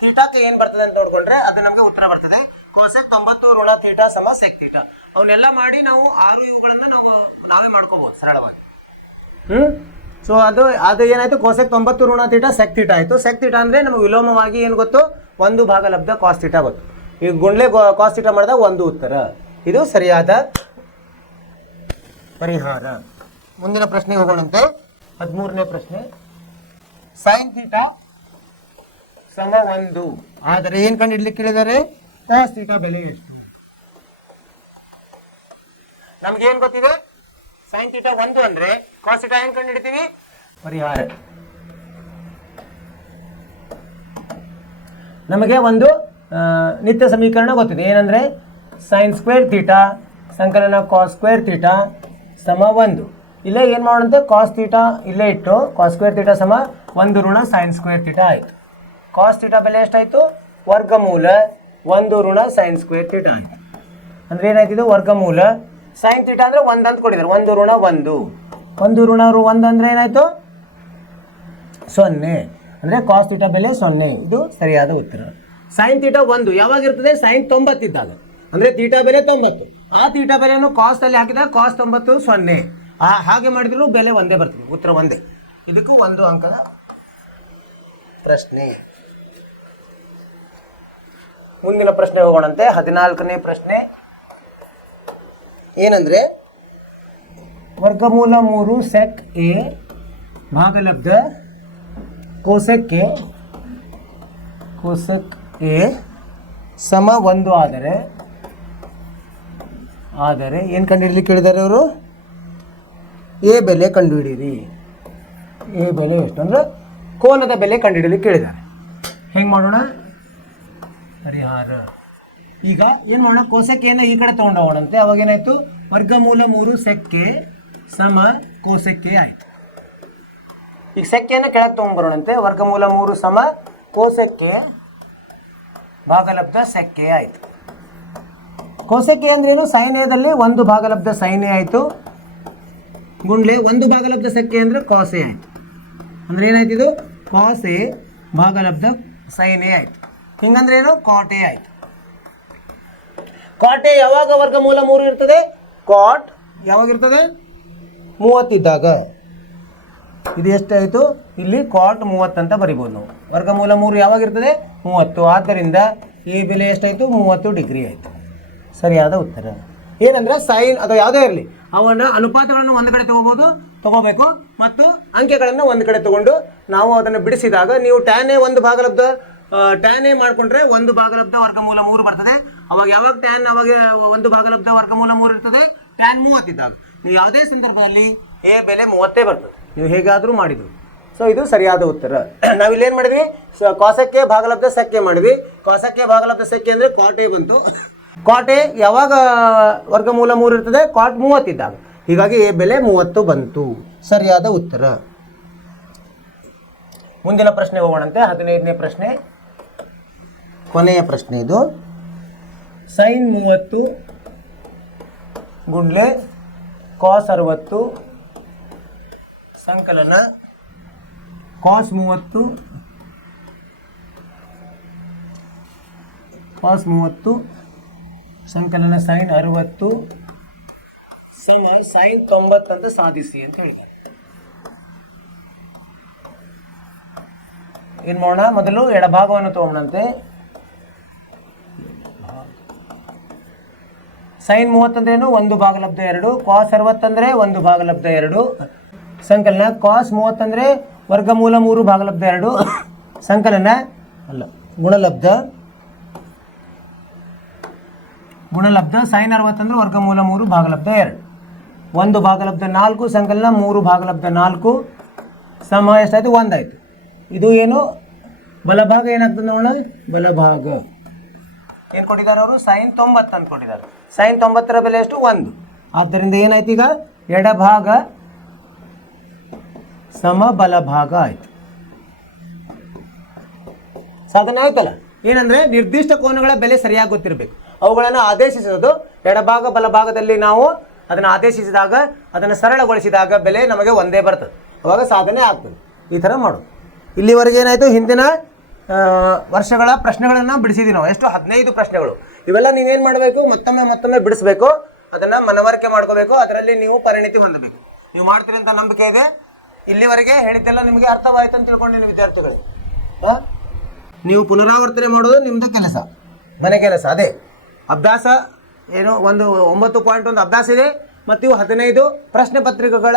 ಥೀಟಾಕ್ಕೆ ಏನು ಬರ್ತದೆ ಅಂತ ನೋಡ್ಕೊಂಡ್ರೆ ಅದು ನಮಗೆ ಉತ್ತರ ಬರ್ತದೆ. cosec 90 ಋಣ ಥೀಟಾ ಸಮ sec ಥೀಟಾ. ಅವನ್ನೆಲ್ಲ ಮಾಡಿ ನಾವು 6 ಇವುಗಳನ್ನು ನಾವೇ ಮಾಡ್ಕೋಬಹುದು ಸರಳವಾಗಿ. ಸೊ ಅದು ಏನಾಯಿತು, cosec 90 ಋಣ ಥೀಟಾ sec ಥೀಟಾ ಆಯಿತು. sec ಥೀಟಾ ಅಂದರೆ ನಮಗೆ ವಿಲೋಮವಾಗಿ ಏನು ಗೊತ್ತು, 1 ಭಾಗಲಬ್ಧ ಕಾಸ್ ಥೀಟಾ ಗೊತ್ತು. ಈಗ ಗುಂಡ್ಲೆ ಕಾಸ್ ಥೀಟಾ ಮಾಡಿದಾಗ 1 ಉತ್ತರ. ಇದು ಸರಿಯಾದ ಪರಿಹಾರ. ಮುಂದಿನ ಪ್ರಶ್ನೆಗೆ ಹೋಗೋಣಂತೆ. 13ನೇ ಪ್ರಶ್ನೆ, sin ಥೀಟಾ ಸಮ 1 ಆದರೆ ಏನು ಕಂಡುಹಿಡ್ಲಿಕ್ಕೆ ಹೇಳಿದ್ದಾರೆ, ಕಾಸ್ ಥೀಟಾ ಬೆಲೆ ಎಷ್ಟು? ನಮ್ಗೇನು ಗೊತ್ತಿದೆ? ಸೈನ್ ಥೀಟಾ 1 ಅಂದ್ರೆ ಕಾಸ್ ಥೀಟಾ ಏನು ಕಂಡು ಹಿಡಿತೀವಿ? ಪರಿಹಾರ. ನಮಗೆ ಒಂದು ನಿತ್ಯ ಸಮೀಕರಣ ಗೊತ್ತಿದೆ. ಏನಂದ್ರೆ ಸೈನ್ ಸ್ಕ್ವೇರ್ ಥೀಟಾ ಸಂಕಲನ ಕಾಸ್ ಸ್ಕ್ವೇರ್ ಥೀಟಾ ಸಮ 1. ಇಲ್ಲೇ ಏನು ಮಾಡೋಣಂತೆ? ಕಾಸ್ ಥೀಟಾ ಇಲ್ಲೇ ಇಟ್ಟು ಕಾಸ್ ಸ್ಕ್ವೇರ್ ಥೀಟಾ ಸಮ 1 ಋಣ ಸೈನ್ ಸ್ಕ್ವೇರ್ ಥೀಟಾ ಆಯಿತು. ಕಾಸ್ ಥೀಟಾ ಬೆಲೆ ಎಷ್ಟಾಯಿತು? ವರ್ಗಮೂಲ 1 ಋಣ ಸೈನ್ ಸ್ಕ್ವೇರ್ ಥೀಟಾ ಆಯಿತು. ಅಂದರೆ ಏನಾಯ್ತಿದು? ವರ್ಗಮೂಲ ಸೈನ್ ಥೀಟಾ ಅಂದರೆ 1 ಅಂತ ಕೊಟ್ಟಿದ್ದಾರೆ. 1 ಋಣ 1 1 ಋಣ 1 ಅಂದರೆ ಏನಾಯಿತು? 0. ಅಂದರೆ ಕಾಸ್ ಥೀಟಾ ಬೆಲೆ 0. ಇದು ಸರಿಯಾದ ಉತ್ತರ. ಸೈನ್ ಥೀಟಾ 1 ಯಾವಾಗ ಇರ್ತದೆ? ಸೈನ್ 90 ಇದ್ದಾಗ. ಅಂದರೆ ಥೀಟಾ ಬೆಲೆ 90. ಆ ಥೀಟಾ ಬೆಲೆಯನ್ನು ಕಾಸ್ ಅಲ್ಲಿ ಹಾಕಿದಾಗ ಕಾಸ್ 90 0. ಹಾಗೆ ಮಾಡಿದ್ರು ಬೆಲೆ ಒಂದೇ ಬರ್ತದೆ, ಉತ್ತರ ಒಂದೇ. ಇದಕ್ಕೂ 1 ಅಂಕದ ಪ್ರಶ್ನೆ. ಮುಂದಿನ ಪ್ರಶ್ನೆ ಹೋಗೋಣಂತೆ. 14ನೇ ಪ್ರಶ್ನೆ ಏನಂದ್ರೆ ವರ್ಗಮೂಲ 3 ಸೆಕ್ ಎ ಭಾಗಲಬ್ಧ ಕೋಸೆಕ್ ಎ ಸಮ 1 ಆದರೆ ಏನು ಕಂಡುಹಿಡಲಿಕ್ಕೆ ಕೇಳಿದ್ದಾರೆ ಅವರು? ಎ ಬೆಲೆ ಕಂಡುಹಿಡೀರಿ. ಎ ಬೆಲೆ ಎಷ್ಟು ಅಂದ್ರೆ ಕೋನದ ಬೆಲೆ ಕಂಡುಹಿಡಲಿಕ್ಕೆ ಕೇಳಿದ್ದಾರೆ. ಹೆಂಗೆ ಮಾಡೋಣ? ಪರಿಹಾರ. ಈಗ ಏನು ಮಾಡೋಣ? ಕೋಸೆಕ್ಕೆಯನ್ನು ಈ ಕಡೆ ತೊಗೊಂಡು ಹೋಗೋಣಂತೆ. ಅವಾಗ ಏನಾಯಿತು? ವರ್ಗಮೂಲ 3 ಸೆಕ್ಕೆ ಸಮ ಕೋಸೆಕ್ಕೆ ಆಯಿತು. ಈಗ ಸೆಕ್ಕೆಯನ್ನು ಕೆಳಗೆ ತೊಗೊಂಡ್ಬರೋಣಂತೆ. ವರ್ಗಮೂಲ 3 ಸಮ ಕೋಸೆಕ್ಕೆ ಭಾಗಲಬ್ಧ ಸೆಕ್ಕೆ ಆಯಿತು. ಕೋಸೆಕ್ಕೆ ಅಂದ್ರೇನು? ಸೈನ್ ಎದಲ್ಲಿ 1 ಭಾಗಲಬ್ಧ ಸೈನ್ ಎ ಆಯಿತು ಗುಂಡ್ಲೆ 1 ಭಾಗಲಬ್ಧ ಸೆಕ್ಕೆ ಅಂದರೆ ಕಾಸ್ ಎ ಆಯಿತು. ಅಂದರೆ ಏನಾಯ್ತು? ಇದು ಕಾಸ್ ಎ ಭಾಗಲಬ್ಧ ಸೈನ್ ಎ ಆಯಿತು. ಹಿಂಗಂದ್ರೆ ಏನು? ಕಾಟ್ ಎ ಆಯಿತು. ಕಾಟ್ ಎ ಯಾವಾಗ ವರ್ಗಮೂಲ 3 ಇರ್ತದೆ? ಕಾಟ್ ಯಾವಾಗ ಇರ್ತದೆ? 30 ಇದ್ದಾಗ. ಇದು ಎಷ್ಟಾಯಿತು? ಇಲ್ಲಿ ಕಾಟ್ 30 ಅಂತ ಬರಿಬೋದು ನಾವು. ವರ್ಗಮೂಲ 3 ಯಾವಾಗ ಇರ್ತದೆ? 30. ಆದ್ದರಿಂದ ಎ ಬೆಲೆ ಎಷ್ಟಾಯಿತು? 30 ಡಿಗ್ರಿ ಆಯಿತು. ಸರಿಯಾದ ಉತ್ತರ. ಏನಂದ್ರೆ ಸೈನ್ ಅಥವಾ ಯಾವುದೇ ಇರಲಿ ಅವನ ಅನುಪಾತಗಳನ್ನು ಒಂದು ಕಡೆ ತಗೋಬೇಕು ಮತ್ತು ಅಂಕೆಗಳನ್ನು ಒಂದು ಕಡೆ ತಗೊಂಡು ನಾವು ಅದನ್ನು ಬಿಡಿಸಿದಾಗ ನೀವು ಟ್ಯಾನ್ ಎ 1 ಭಾಗಲಬ್ಧ ಟ್ಯಾನ್ ಎ ಮಾಡಿಕೊಂಡ್ರೆ 1 ಭಾಗಲಬ್ಧ ವರ್ಗಮೂಲ 3 ಬರ್ತದೆ. ಅವಾಗ ಯಾವಾಗ ಟ್ಯಾನ್ ಅವಾಗ 1 ಭಾಗಲಬ್ಧ ವರ್ಗಮೂಲ 3 ಇರ್ತದೆ? ಟ್ಯಾನ್ 30 ಇದ್ದಾಗ. ನೀವು ಯಾವುದೇ ಸಂದರ್ಭದಲ್ಲಿ ಎ ಬೆಲೆ 30 ಬರ್ತದೆ. ನೀವು ಹೇಗಾದರೂ ಮಾಡಿದ್ರು. ಸೊ ಇದು ಸರಿಯಾದ ಉತ್ತರ. ನಾವಿಲ್ಲಿ ಏನು ಮಾಡಿದ್ವಿ? ಕಾಸಕ್ಕೆ ಭಾಗಲಬ್ಧ ಸೆಕ್ಕೆ ಮಾಡಿದ್ವಿ. ಕಾಸಕ್ಕೆ ಭಾಗಲಬ್ಧ ಸೆಕ್ಕೆ ಅಂದರೆ ಕಾಟೆ ಬಂತು. ಕಾಟೆ ಯಾವಾಗ ವರ್ಗಮೂಲ 3 ಇರ್ತದೆ? ಕಾಟ್ 30 ಇದ್ದಾಗ. ಹೀಗಾಗಿ ಎ ಬೆಲೆ 30 ಬಂತು. ಸರಿಯಾದ ಉತ್ತರ. ಮುಂದಿನ ಪ್ರಶ್ನೆ ಹೋಗೋಣಂತೆ. 15ನೇ ಪ್ರಶ್ನೆ, ಕೊನೆಯ ಪ್ರಶ್ನೆ ಇದು. ಸೈನ್ 30 ಗುಂಡ್ಲೆ ಕಾಸ್ 60 ಸಂಕಲನ ಕಾಸ್ 30 ಸಂಕಲನ ಸೈನ್ 60 ಸಮ ಸೈನ್ 90 ಅಂತ ಸಾಧಿಸಿ ಅಂತ ಹೇಳಿದ್ದಾರೆ. ಏನು ಮಾಡೋಣ? ಮೊದಲು ಎಡಭಾಗವನ್ನು ತಗೊಂಡಂತೆ. ಸೈನ್ 30 ಅಂದ್ರೇನು? 1 ಭಾಗಲಬ್ಧ 2. ಕಾಸ್ 60 ಅಂದರೆ 1 ಭಾಗಲಬ್ಧ 2 ಸಂಕಲನ. ಕಾಸ್ 30 ಅಂದರೆ ವರ್ಗಮೂಲ 3 ಭಾಗಲಬ್ಧ 2 ಸಂಕಲನ ಅಲ್ಲ ಗುಣಲಬ್ಧ ಸೈನ್ 60 ಅಂದರೆ ವರ್ಗಮೂಲ 3 ಭಾಗಲಬ್ಧ 2 1 ಭಾಗಲಬ್ಧ 4 ಸಂಕಲನ 3 ಭಾಗಲಬ್ಧ 4 ಸಮ ಎಷ್ಟಾಯಿತು? 1 ಆಯಿತು. ಇದು ಏನು? ಬಲಭಾಗ ಏನಾಗ್ತದೆ ನೋಡೋಣ. ಬಲಭಾಗ ಏನು ಕೊಟ್ಟಿದ್ದಾರೆ ಅವರು? ಸೈನ್ 90 ಅಂತ ಕೊಟ್ಟಿದ್ದಾರೆ. ಸೈನ್ 90ರ ಬೆಲೆ ಎಷ್ಟು? 1. ಆದ್ದರಿಂದ ಏನಾಯ್ತು? ಈಗ ಎಡಭಾಗ ಸಮ ಬಲಭಾಗ ಆಯಿತು. ಸಾಧನೆ ಆಯ್ತಲ್ಲ. ಏನಂದ್ರೆ ನಿರ್ದಿಷ್ಟ ಕೋನಗಳ ಬೆಲೆ ಸರಿಯಾಗಿ ಗೊತ್ತಿರಬೇಕು. ಅವುಗಳನ್ನು ಆದೇಶಿಸೋದು ಎಡಭಾಗ ಬಲಭಾಗದಲ್ಲಿ ನಾವು ಅದನ್ನು ಆದೇಶಿಸಿದಾಗ ಅದನ್ನು ಸರಳಗೊಳಿಸಿದಾಗ ಬೆಲೆ ನಮಗೆ ಒಂದೇ ಬರ್ತದೆ. ಅವಾಗ ಸಾಧನೆ ಆಗ್ತದೆ. ಈ ಥರ ಮಾಡೋದು. ಇಲ್ಲಿವರೆಗೆ ಏನಾಯಿತು? ಹಿಂದಿನ ವರ್ಷಗಳ ಪ್ರಶ್ನೆಗಳನ್ನು ಬಿಡಿಸಿದ್ದೀವಿ ನಾವು. ಎಷ್ಟು? 15 ಪ್ರಶ್ನೆಗಳು. ಇವೆಲ್ಲ ನೀವೇನು ಮಾಡಬೇಕು? ಮತ್ತೊಮ್ಮೆ ಬಿಡಿಸಬೇಕು. ಅದನ್ನು ಮನವರಿಕೆ ಮಾಡ್ಕೋಬೇಕು. ಅದರಲ್ಲಿ ನೀವು ಪರಿಣಿತಿ ಹೊಂದಬೇಕು. ನೀವು ಮಾಡ್ತೀರಿ ಅಂತ ನಂಬಿಕೆ ಇದೆ. ಇಲ್ಲಿವರೆಗೆ ಹೇಳಿದ್ದೆಲ್ಲ ನಿಮಗೆ ಅರ್ಥವಾಯಿತು ಅಂತ ತಿಳ್ಕೊಂಡಿದ್ದೀನಿ ವಿದ್ಯಾರ್ಥಿಗಳಿಗೆ. ನೀವು ಪುನರಾವರ್ತನೆ ಮಾಡೋದು ನಿಮ್ಮದು ಕೆಲಸ, ಮನೆ ಕೆಲಸ. ಅದೇ ಅಭ್ಯಾಸ ಏನು ಒಂದು 9.1 ಅಭ್ಯಾಸ ಇದೆ ಮತ್ತು ಇವು 15 ಪ್ರಶ್ನೆ ಪತ್ರಿಕೆಗಳ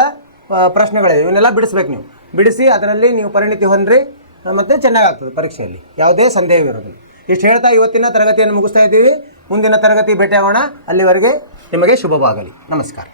ಪ್ರಶ್ನೆಗಳಿವೆ. ಇವನ್ನೆಲ್ಲ ಬಿಡಿಸ್ಬೇಕು. ನೀವು ಬಿಡಿಸಿ ಅದರಲ್ಲಿ ನೀವು ಪರಿಣಿತಿ ಹೊಂದ್ರಿ ಮತ್ತು ಚೆನ್ನಾಗಾಗ್ತದೆ ಪರೀಕ್ಷೆಯಲ್ಲಿ. ಯಾವುದೇ ಸಂದೇಹವಿರೋದಿಲ್ಲ. ಇಷ್ಟು ಹೇಳ್ತಾ ಇವತ್ತಿನ ತರಗತಿಯನ್ನು ಮುಗಿಸ್ತಾ ಇದ್ದೀವಿ. ಮುಂದಿನ ತರಗತಿ ಭೇಟಿಯಾಗೋಣ. ಅಲ್ಲಿವರೆಗೆ ನಿಮಗೆ ಶುಭವಾಗಲಿ. ನಮಸ್ಕಾರ.